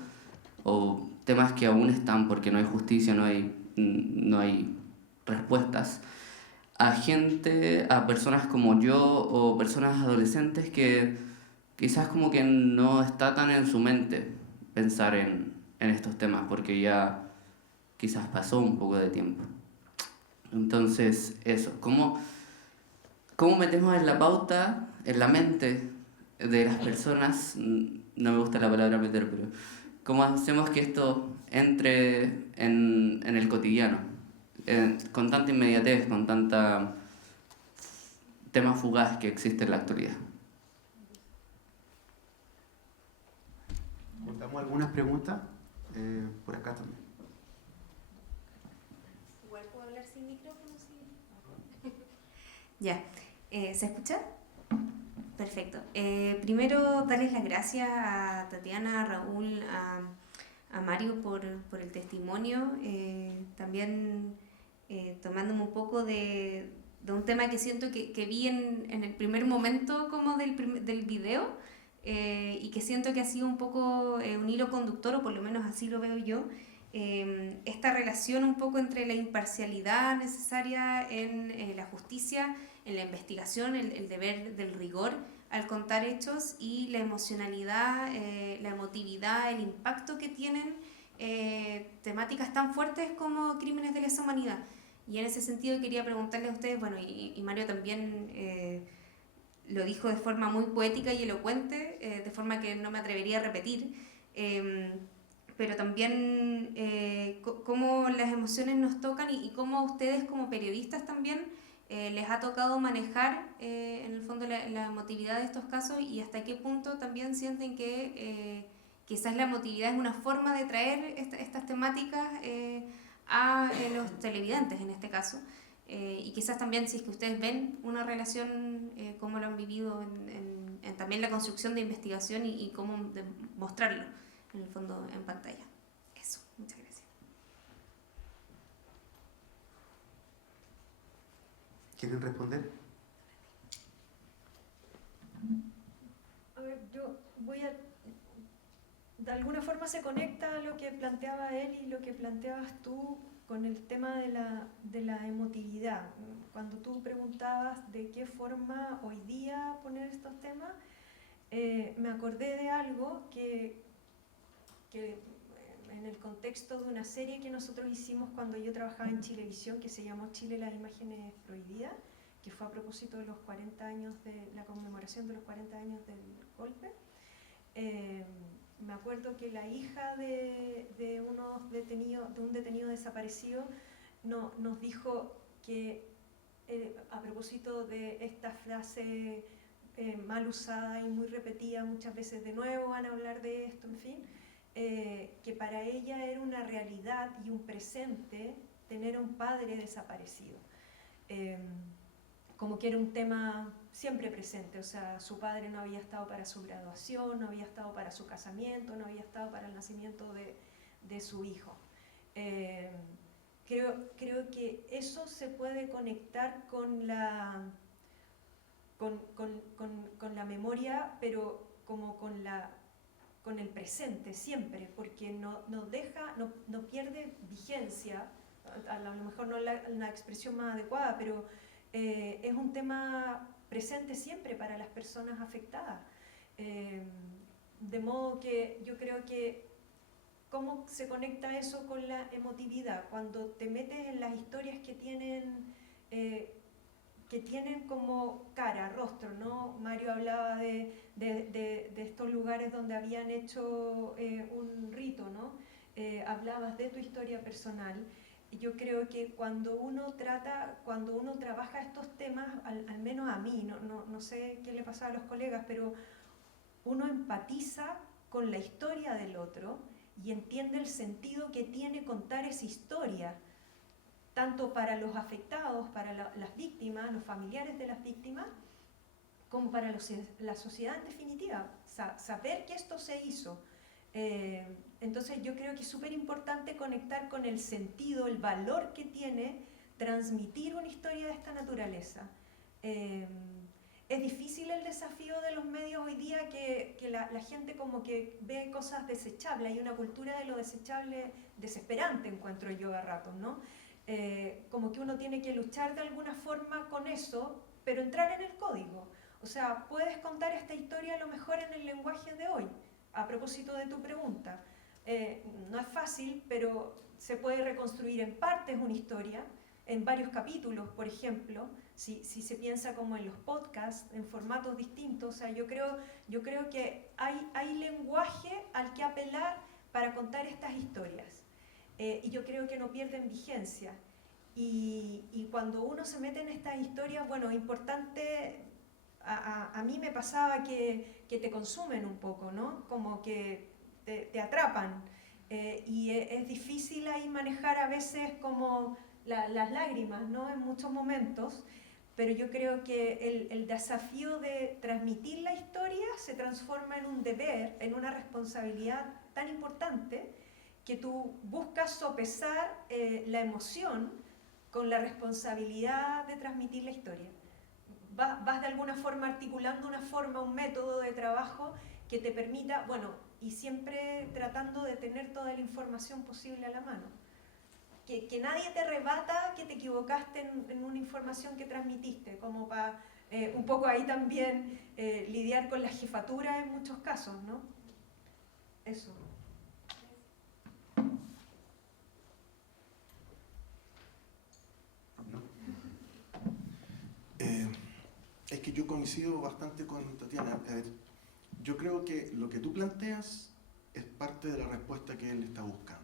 o temas que aún están porque no hay justicia, no hay respuestas, a personas como yo o personas adolescentes que quizás como que no está tan en su mente pensar en estos temas porque ya quizás pasó un poco de tiempo? Entonces, eso, ¿cómo metemos en la pauta, en la mente de las personas? No me gusta la palabra meter, pero ¿cómo hacemos que esto entre en el cotidiano? Con tanta inmediatez, con tanta tema fugaz que existe en la actualidad. ¿Contamos algunas preguntas? Por acá también. Igual puedo hablar sin micrófono, sí. Ya, ¿se escucha? Perfecto. Primero, darles las gracias a Tatiana, a Raúl, a Mario por el testimonio. También tomándome un poco de un tema que siento que vi en el primer momento como del video, y que siento que ha sido un poco un hilo conductor, o por lo menos así lo veo yo, esta relación un poco entre la imparcialidad necesaria en la justicia, en la investigación, el deber del rigor al contar hechos, y la emocionalidad, la emotividad, el impacto que tienen temáticas tan fuertes como crímenes de lesa humanidad. Y en ese sentido quería preguntarle a ustedes, bueno, y Mario también lo dijo de forma muy poética y elocuente, de forma que no me atrevería a repetir, pero también cómo las emociones nos tocan y cómo a ustedes como periodistas también les ha tocado manejar en el fondo la emotividad de estos casos, y hasta qué punto también sienten que quizás la emotividad es una forma de traer estas temáticas a los televidentes en este caso, y quizás también si es que ustedes ven una relación, cómo lo han vivido en también la construcción de investigación y cómo mostrarlo en el fondo en pantalla. Eso, muchas gracias. ¿Quieren responder? A ver, yo voy a... De alguna forma se conecta a lo que planteaba él y lo que planteabas tú con el tema de la emotividad. Cuando tú preguntabas de qué forma hoy día poner estos temas, me acordé de algo que en el contexto de una serie que nosotros hicimos cuando yo trabajaba en Chilevisión, que se llamó Chile, las imágenes prohibidas, que fue a propósito de los 40 años de la conmemoración de los 40 años del golpe. Me acuerdo que la hija de un detenido desaparecido nos dijo que, a propósito de esta frase mal usada y muy repetida muchas veces. De nuevo van a hablar de esto, en fin, que para ella era una realidad y un presente tener a un padre desaparecido. Como que era un tema siempre presente, o sea, su padre no había estado para su graduación, no había estado para su casamiento, no había estado para el nacimiento de su hijo. Creo que eso se puede conectar con la memoria, pero como con el presente siempre, porque no pierde vigencia, a lo mejor no es la expresión más adecuada, pero es un tema presente siempre para las personas afectadas. De modo que yo creo que ¿cómo se conecta eso con la emotividad? Cuando te metes en las historias que tienen como cara, rostro, ¿no? Mario hablaba de estos lugares donde habían hecho un rito, ¿no? Hablabas de tu historia personal. Y yo creo que cuando uno trabaja estos temas, al menos a mí, no sé qué le pasaba a los colegas, pero uno empatiza con la historia del otro y entiende el sentido que tiene contar esa historia, tanto para los afectados, para las víctimas, los familiares de las víctimas, como para la sociedad en definitiva, saber que esto se hizo. Entonces yo creo que es súper importante conectar con el sentido, el valor que tiene transmitir una historia de esta naturaleza. Es difícil el desafío de los medios hoy día, que la gente como que ve cosas desechables. Hay una cultura de lo desechable desesperante, encuentro yo a ratos, ¿no? Como que uno tiene que luchar de alguna forma con eso, pero entrar en el código. O sea, puedes contar esta historia a lo mejor en el lenguaje de hoy, a propósito de tu pregunta. No es fácil, pero se puede reconstruir en partes una historia, en varios capítulos, por ejemplo, si se piensa como en los podcasts, en formatos distintos. O sea, yo creo que hay lenguaje al que apelar para contar estas historias. Y yo creo que no pierden vigencia. Y cuando uno se mete en estas historias, bueno, es importante, a mí me pasaba que te consumen un poco, ¿no? Como que te atrapan. Y es difícil ahí manejar a veces como las lágrimas, ¿no? En muchos momentos, pero yo creo que el desafío de transmitir la historia se transforma en un deber, en una responsabilidad tan importante, que tú buscas sopesar la emoción con la responsabilidad de transmitir la historia. Vas de alguna forma articulando una forma, un método de trabajo que te permita, bueno, y siempre tratando de tener toda la información posible a la mano. Que nadie te rebata que te equivocaste en una información que transmitiste, como para un poco ahí también lidiar con la jefatura en muchos casos, ¿no? Eso. Es que yo coincido bastante con Tatiana. A ver, yo creo que lo que tú planteas es parte de la respuesta que él está buscando.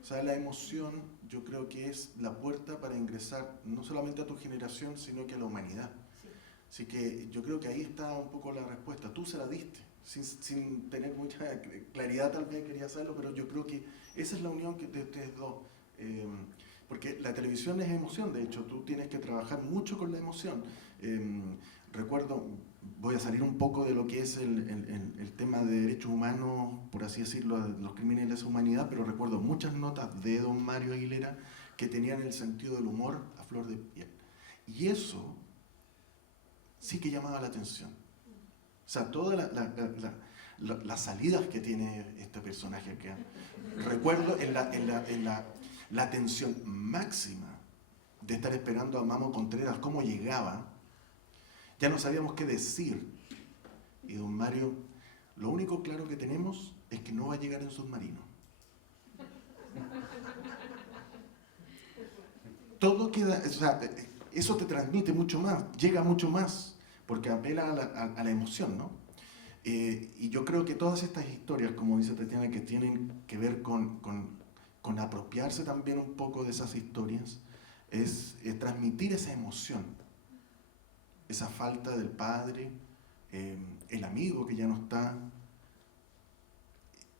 O sea, la emoción yo creo que es la puerta para ingresar no solamente a tu generación, sino que a la humanidad. Sí. Así que yo creo que ahí está un poco la respuesta. Tú se la diste, sin tener mucha claridad, tal vez quería hacerlo, pero yo creo que esa es la unión de ustedes dos. Porque la televisión es emoción, de hecho, tú tienes que trabajar mucho con la emoción. Recuerdo, voy a salir un poco de lo que es el tema de derechos humanos, por así decirlo, los crímenes de lesa humanidad, pero recuerdo muchas notas de don Mario Aguilera que tenían el sentido del humor a flor de piel. Y eso sí que llamaba la atención. O sea, todas las salidas que tiene este personaje acá. Recuerdo en la tensión máxima de estar esperando a Mamo Contreras cómo llegaba. Ya no sabíamos qué decir. Y don Mario, lo único claro que tenemos es que no va a llegar en submarino. Todo queda, o sea, eso te transmite mucho más, llega mucho más, porque apela a la emoción, ¿no? Y yo creo que todas estas historias, como dice Tatiana, que tienen que ver con apropiarse también un poco de esas historias, es transmitir esa emoción. Esa falta del padre, el amigo que ya no está.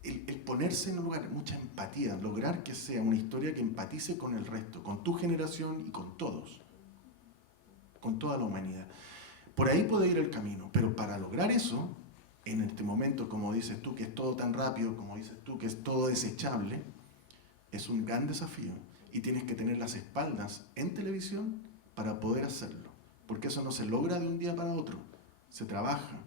El ponerse en un lugar, mucha empatía, lograr que sea una historia que empatice con el resto, con tu generación y con todos, con toda la humanidad. Por ahí puede ir el camino, pero para lograr eso, en este momento, como dices tú, que es todo tan rápido, como dices tú, que es todo desechable, es un gran desafío y tienes que tener las espaldas en televisión para poder hacerlo, porque eso no se logra de un día para otro, se trabaja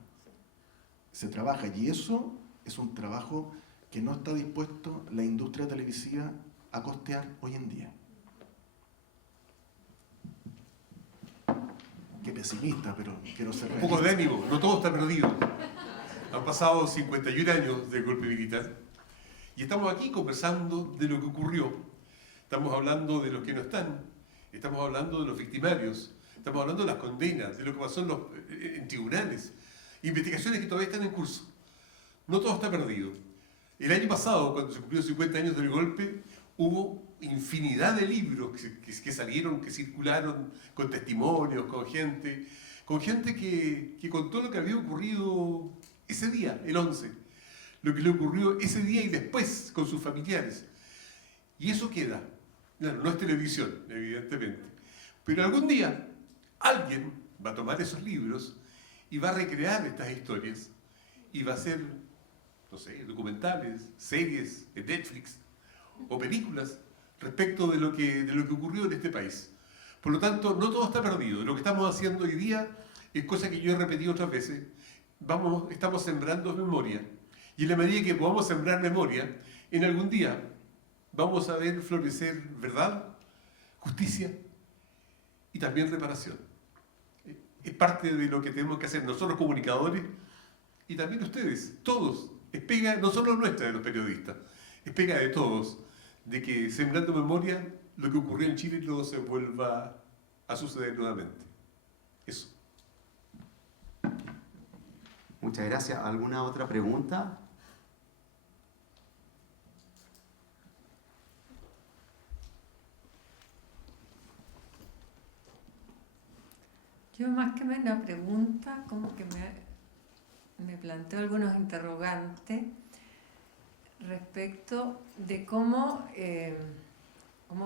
y eso es un trabajo que no está dispuesto la industria televisiva a costear hoy en día. Qué pesimista, pero quiero ser Un poco de ánimo, no todo está perdido. Han pasado 51 años del golpe militar y estamos aquí conversando de lo que ocurrió. Estamos hablando de los que no están, estamos hablando de los victimarios, estamos hablando de las condenas, de lo que pasó en tribunales, investigaciones que todavía están en curso. No todo está perdido. El año pasado, cuando se cumplieron 50 años del golpe, hubo infinidad de libros que salieron, que circularon con testimonios, con gente que contó lo que había ocurrido ese día, el 11, lo que le ocurrió ese día y después con sus familiares. Y eso queda. Claro, no es televisión, evidentemente. Pero algún día alguien va a tomar esos libros y va a recrear estas historias y va a hacer, no sé, documentales, series de Netflix o películas respecto de lo que ocurrió en este país. Por lo tanto, no todo está perdido. Lo que estamos haciendo hoy día es cosa que yo he repetido otras veces. Estamos sembrando memoria. Y en la medida que podamos sembrar memoria, en algún día vamos a ver florecer verdad, justicia y también reparación. Es parte de lo que tenemos que hacer nosotros comunicadores y también ustedes, todos. Es pega no solo nuestra de los periodistas, es pega de todos, de que sembrando memoria lo que ocurrió en Chile no se vuelva a suceder nuevamente. Eso. Muchas gracias. ¿Alguna otra pregunta? Yo más que una pregunta, como que me planteo algunos interrogantes respecto de cómo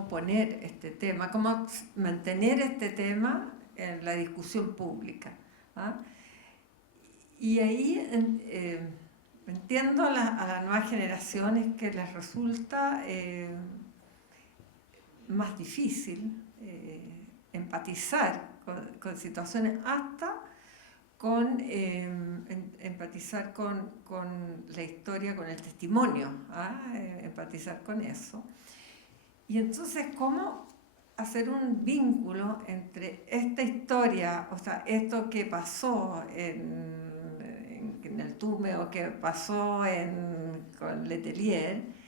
poner este tema, cómo mantener este tema en la discusión pública. ¿Ah? Y ahí entiendo a las nuevas generaciones que les resulta más difícil empatizar con situaciones, hasta con empatizar con la historia, con el testimonio, empatizar con eso. Y entonces, ¿cómo hacer un vínculo entre esta historia, o sea, esto que pasó en el Tume o que pasó con Letelier,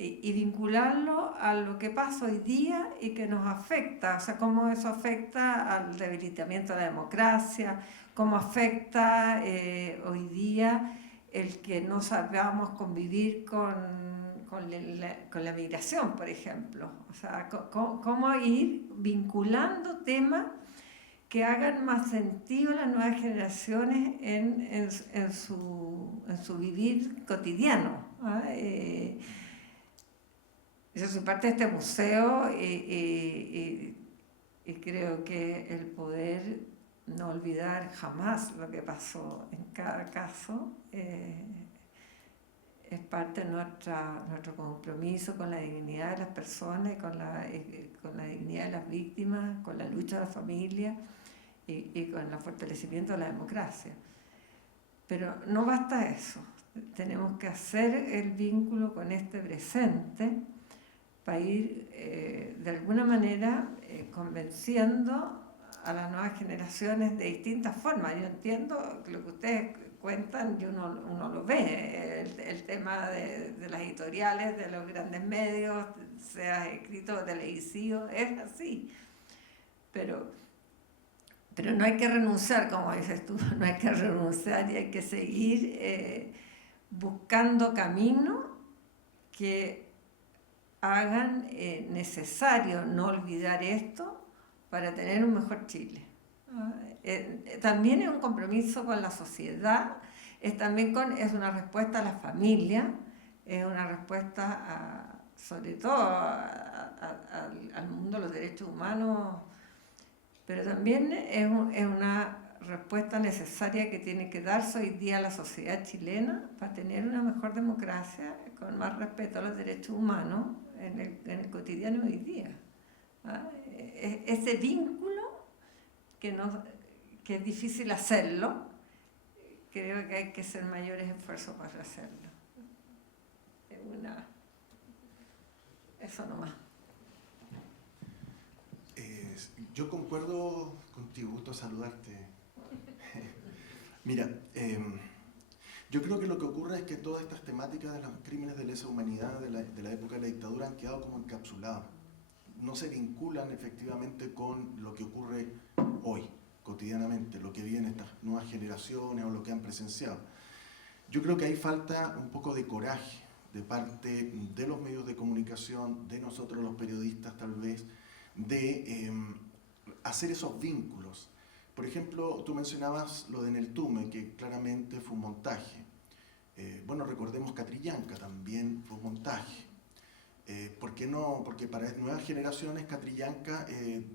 y vincularlo a lo que pasa hoy día y que nos afecta, o sea, cómo eso afecta al debilitamiento de la democracia, cómo afecta hoy día el que no sabamos convivir con la migración, por ejemplo. O sea, cómo ir vinculando temas que hagan más sentido a las nuevas generaciones en su vivir cotidiano. Yo soy parte de este museo y creo que el poder no olvidar jamás lo que pasó en cada caso es parte de nuestro compromiso con la dignidad de las personas, con la dignidad de las víctimas, con la lucha de la familia y con el fortalecimiento de la democracia. Pero no basta eso, tenemos que hacer el vínculo con este presente para ir de alguna manera convenciendo a las nuevas generaciones de distintas formas. Yo entiendo lo que ustedes cuentan y uno lo ve, el tema de las editoriales, de los grandes medios, sea escrito o televisivo, es así. Pero no hay que renunciar, como dices tú, no hay que renunciar y hay que seguir buscando caminos que hagan necesario no olvidar esto para tener un mejor Chile. También es un compromiso con la sociedad, es una respuesta a la familia, es una respuesta sobre todo al mundo de los derechos humanos, pero también es una respuesta necesaria que tiene que darse hoy día a la sociedad chilena para tener una mejor democracia con más respeto a los derechos humanos en el cotidiano hoy día. Ese vínculo que es difícil hacerlo, creo que hay que hacer mayores esfuerzos para hacerlo. Eso nomás. Yo concuerdo contigo, gusto saludarte. Mira, yo creo que lo que ocurre es que todas estas temáticas de los crímenes de lesa humanidad de la época de la dictadura han quedado como encapsuladas. No se vinculan efectivamente con lo que ocurre hoy, cotidianamente, lo que viven estas nuevas generaciones o lo que han presenciado. Yo creo que ahí falta un poco de coraje de parte de los medios de comunicación, de nosotros los periodistas tal vez, de hacer esos vínculos. Por ejemplo, tú mencionabas lo de Neltume, que claramente fue un montaje. Bueno, recordemos Catrillanca también fue un montaje. ¿Por qué no? Porque para nuevas generaciones Catrillanca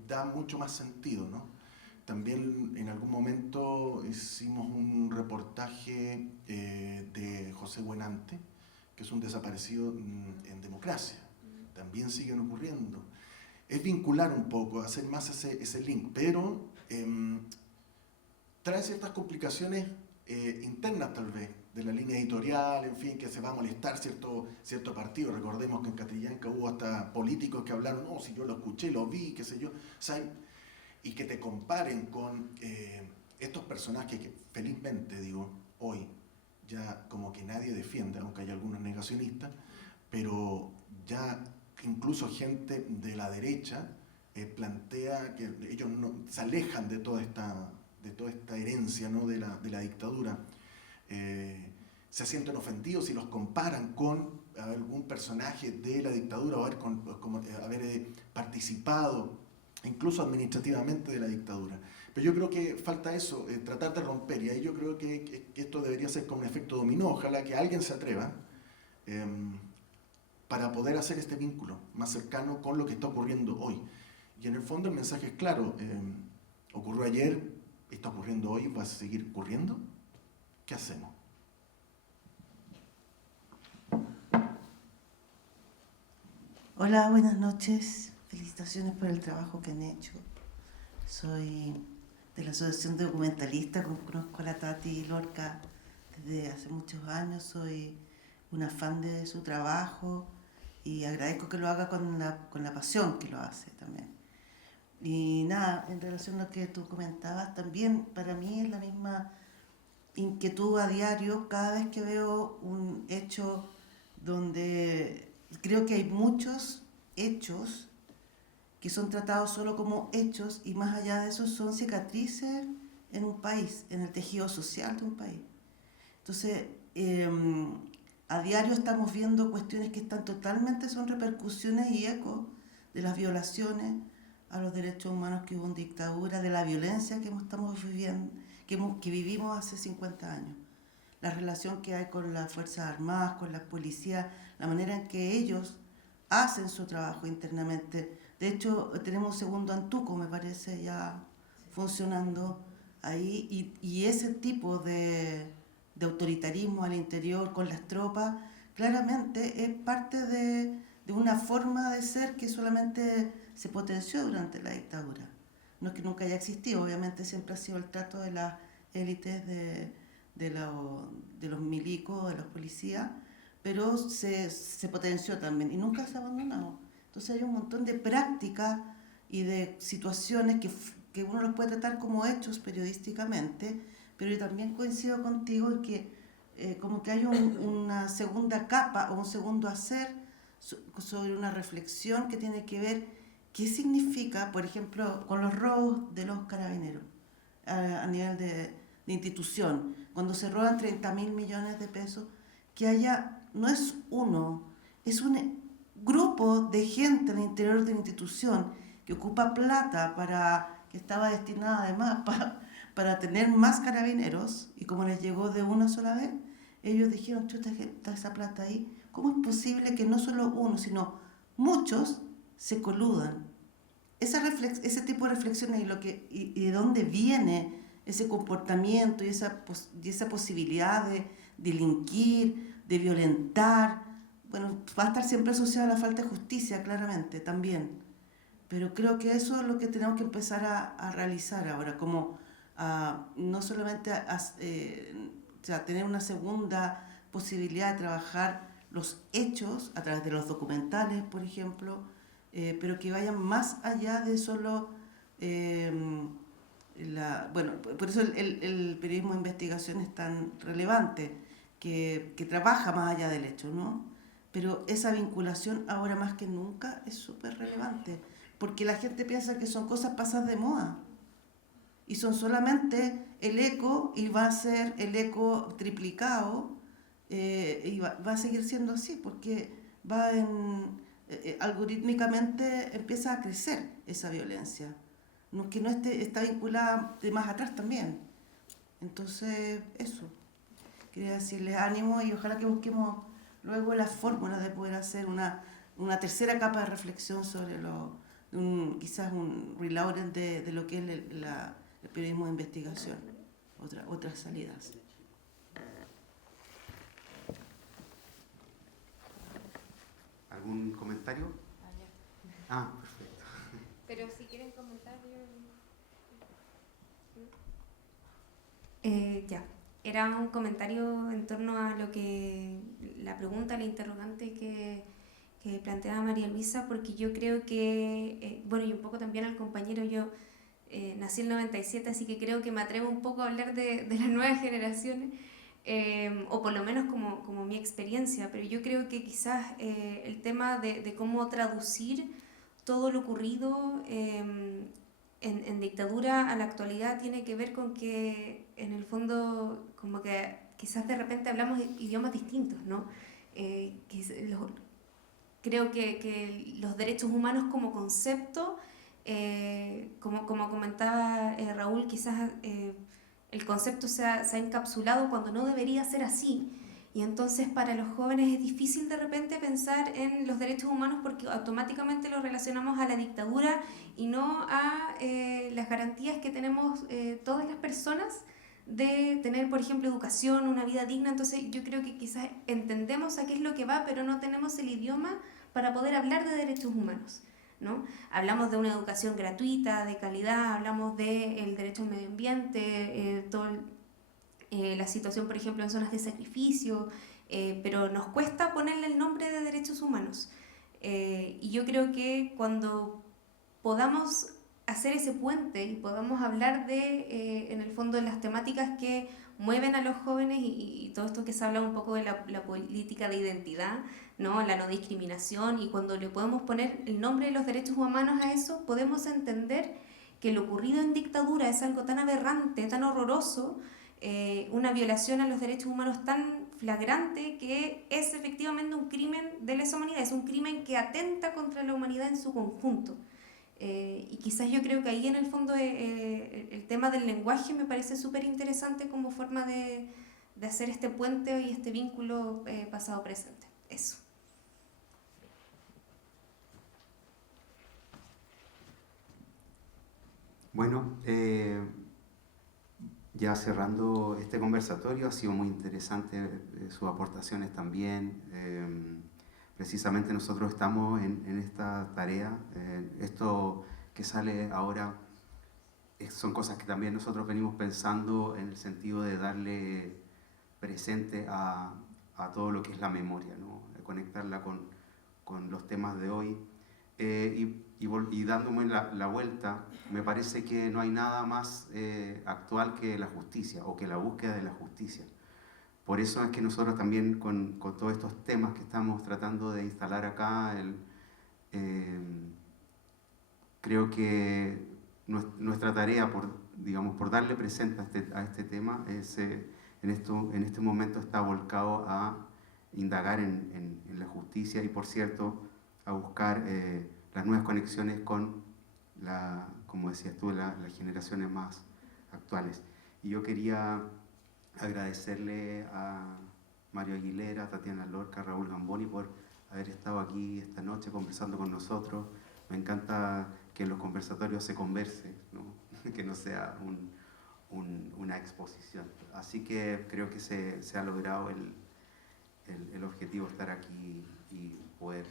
da mucho más sentido, ¿no? También en algún momento hicimos un reportaje de José Buenante, que es un desaparecido en democracia. También siguen ocurriendo. Es vincular un poco, hacer más ese link, pero trae ciertas complicaciones internas tal vez, de la línea editorial, en fin, que se va a molestar cierto partido. Recordemos que en Catrillanca hubo hasta políticos que hablaron, no, si yo lo escuché, lo vi, qué sé yo, ¿sabes? Y que te comparen con estos personajes que felizmente, digo, hoy ya como que nadie defiende, aunque hay algunos negacionistas, pero ya incluso gente de la derecha plantea que ellos se alejan de toda esta herencia, ¿no? de la dictadura. Se sienten ofendidos si los comparan con algún personaje de la dictadura o haber participado incluso administrativamente de la dictadura. Pero yo creo que falta eso, tratar de romper, y ahí yo creo que esto debería ser como un efecto dominó. Ojalá que alguien se atreva para poder hacer este vínculo más cercano con lo que está ocurriendo hoy. Y en el fondo el mensaje es claro, ocurrió ayer, está ocurriendo hoy, va a seguir ocurriendo. ¿Qué hacemos? Hola, buenas noches. Felicitaciones por el trabajo que han hecho. Soy de la Asociación de Documentalistas, conozco a la Tati Lorca desde hace muchos años, soy una fan de su trabajo y agradezco que lo haga con la pasión que lo hace también. Y nada, en relación a lo que tú comentabas, también para mí es la misma inquietud a diario cada vez que veo un hecho donde creo que hay muchos hechos que son tratados solo como hechos y más allá de eso son cicatrices en un país, en el tejido social de un país. Entonces, a diario estamos viendo cuestiones que son repercusiones y ecos de las violaciones a los derechos humanos que hubo en dictadura, de la violencia que estamos viviendo, que vivimos hace 50 años. La relación que hay con las Fuerzas Armadas, con las policías, la manera en que ellos hacen su trabajo internamente. De hecho, tenemos un segundo Antuco, me parece, ya funcionando ahí, y ese tipo de autoritarismo al interior con las tropas, claramente es parte de una forma de ser que solamente se potenció durante la dictadura. No es que nunca haya existido, obviamente siempre ha sido el trato de las élites de los milicos, de los policías, pero se potenció también y nunca se ha abandonado. Entonces hay un montón de prácticas y de situaciones que uno los puede tratar como hechos periodísticamente, pero yo también coincido contigo en que como que hay una segunda capa o un segundo hacer sobre una reflexión que tiene que ver qué significa, por ejemplo, con los robos de los carabineros a nivel de institución. Cuando se roban 30.000 millones de pesos, que haya, no es uno, es un grupo de gente al interior de la institución que ocupa plata para que estaba destinada además para tener más carabineros, y como les llegó de una sola vez, ellos dijeron, chuta, que está esa plata ahí, ¿cómo es posible que no solo uno, sino muchos se coludan? Ese tipo de reflexiones y de dónde viene ese comportamiento y esa posibilidad de delinquir, de violentar, bueno, va a estar siempre asociada a la falta de justicia, claramente, también. Pero creo que eso es lo que tenemos que empezar a realizar ahora, como no solamente tener una segunda posibilidad de trabajar los hechos a través de los documentales, por ejemplo, pero que vayan más allá de solo... bueno, por eso el periodismo de investigación es tan relevante, que trabaja más allá del hecho, ¿no? Pero esa vinculación ahora más que nunca es súper relevante, porque la gente piensa que son cosas pasadas de moda y son solamente el eco, y va a ser el eco triplicado, y va a seguir siendo así, porque algorítmicamente empieza a crecer esa violencia, que no está vinculada de más atrás también. Entonces, eso. Quería decirles ánimo y ojalá que busquemos luego las fórmulas de poder hacer una tercera capa de reflexión sobre quizás un reloading de lo que es el periodismo de investigación, otras salidas. ¿Algún comentario? Ah, perfecto. Pero si quieren comentar, ya. Era un comentario en torno a lo que la pregunta, la interrogante que planteaba María Luisa, porque yo creo que, bueno, y un poco también al compañero, yo nací en el 97, así que creo que me atrevo un poco a hablar de las nuevas generaciones, o por lo menos como mi experiencia, pero yo creo que quizás el tema de cómo traducir todo lo ocurrido en dictadura a la actualidad tiene que ver con que en el fondo como que quizás de repente hablamos idiomas distintos, ¿no? Creo que los derechos humanos como concepto, como comentaba Raúl, quizás el concepto se ha encapsulado cuando no debería ser así. Y entonces para los jóvenes es difícil de repente pensar en los derechos humanos porque automáticamente los relacionamos a la dictadura y no a las garantías que tenemos todas las personas de tener, por ejemplo, educación, una vida digna. Entonces yo creo que quizás entendemos a qué es lo que va, pero no tenemos el idioma para poder hablar de derechos humanos, ¿no? Hablamos de una educación gratuita, de calidad, hablamos del derecho al medio ambiente, la situación, por ejemplo, en zonas de sacrificio, pero nos cuesta ponerle el nombre de derechos humanos. Y yo creo que cuando podamos hacer ese puente y podamos hablar en el fondo, de las temáticas que mueven a los jóvenes y todo esto que se habla un poco de la política de identidad, ¿no? La no discriminación, y cuando le podemos poner el nombre de los derechos humanos a eso, podemos entender que lo ocurrido en dictadura es algo tan aberrante, tan horroroso, una violación a los derechos humanos tan flagrante, que es efectivamente un crimen de lesa humanidad, es un crimen que atenta contra la humanidad en su conjunto. Y quizás yo creo que ahí en el fondo el tema del lenguaje me parece súper interesante como forma de hacer este puente y este vínculo pasado-presente. Eso. Bueno, ya cerrando este conversatorio, ha sido muy interesante sus aportaciones también. Precisamente nosotros estamos en esta tarea. Esto que sale ahora son cosas que también nosotros venimos pensando en el sentido de darle presente a todo lo que es la memoria, ¿no? Conectarla con los temas de hoy. Y dándome la vuelta, me parece que no hay nada más actual que la justicia, o que la búsqueda de la justicia. Por eso es que nosotros también con todos estos temas que estamos tratando de instalar acá, creo que nuestra tarea por darle presente a este tema en este momento está volcado a indagar en la justicia, y por cierto a buscar las nuevas conexiones con como decías tú, las generaciones más actuales. Y yo quería agradecerle a Mario Aguilera, a Tatiana Lorca, a Raúl Gamboni por haber estado aquí esta noche conversando con nosotros. Me encanta que en los conversatorios se converse, ¿no? Que no sea una exposición. Así que creo que se ha logrado el objetivo de estar aquí y poder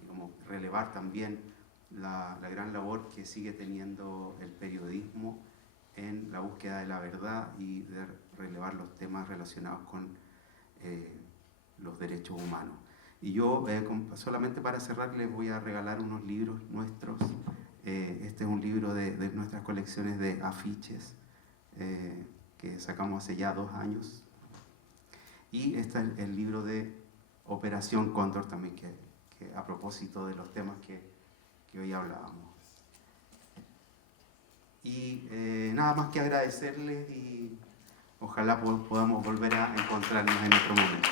digamos, relevar también la gran labor que sigue teniendo el periodismo en la búsqueda de la verdad y de relevar los temas relacionados con los derechos humanos. Y yo, solamente para cerrar, les voy a regalar unos libros nuestros. Este es un libro de nuestras colecciones de afiches que sacamos hace ya 2 años. Y este es el libro de Operación Cóndor también, que a propósito de los temas que hoy hablábamos. Y nada más que agradecerles y ojalá podamos volver a encontrarnos en otro momento.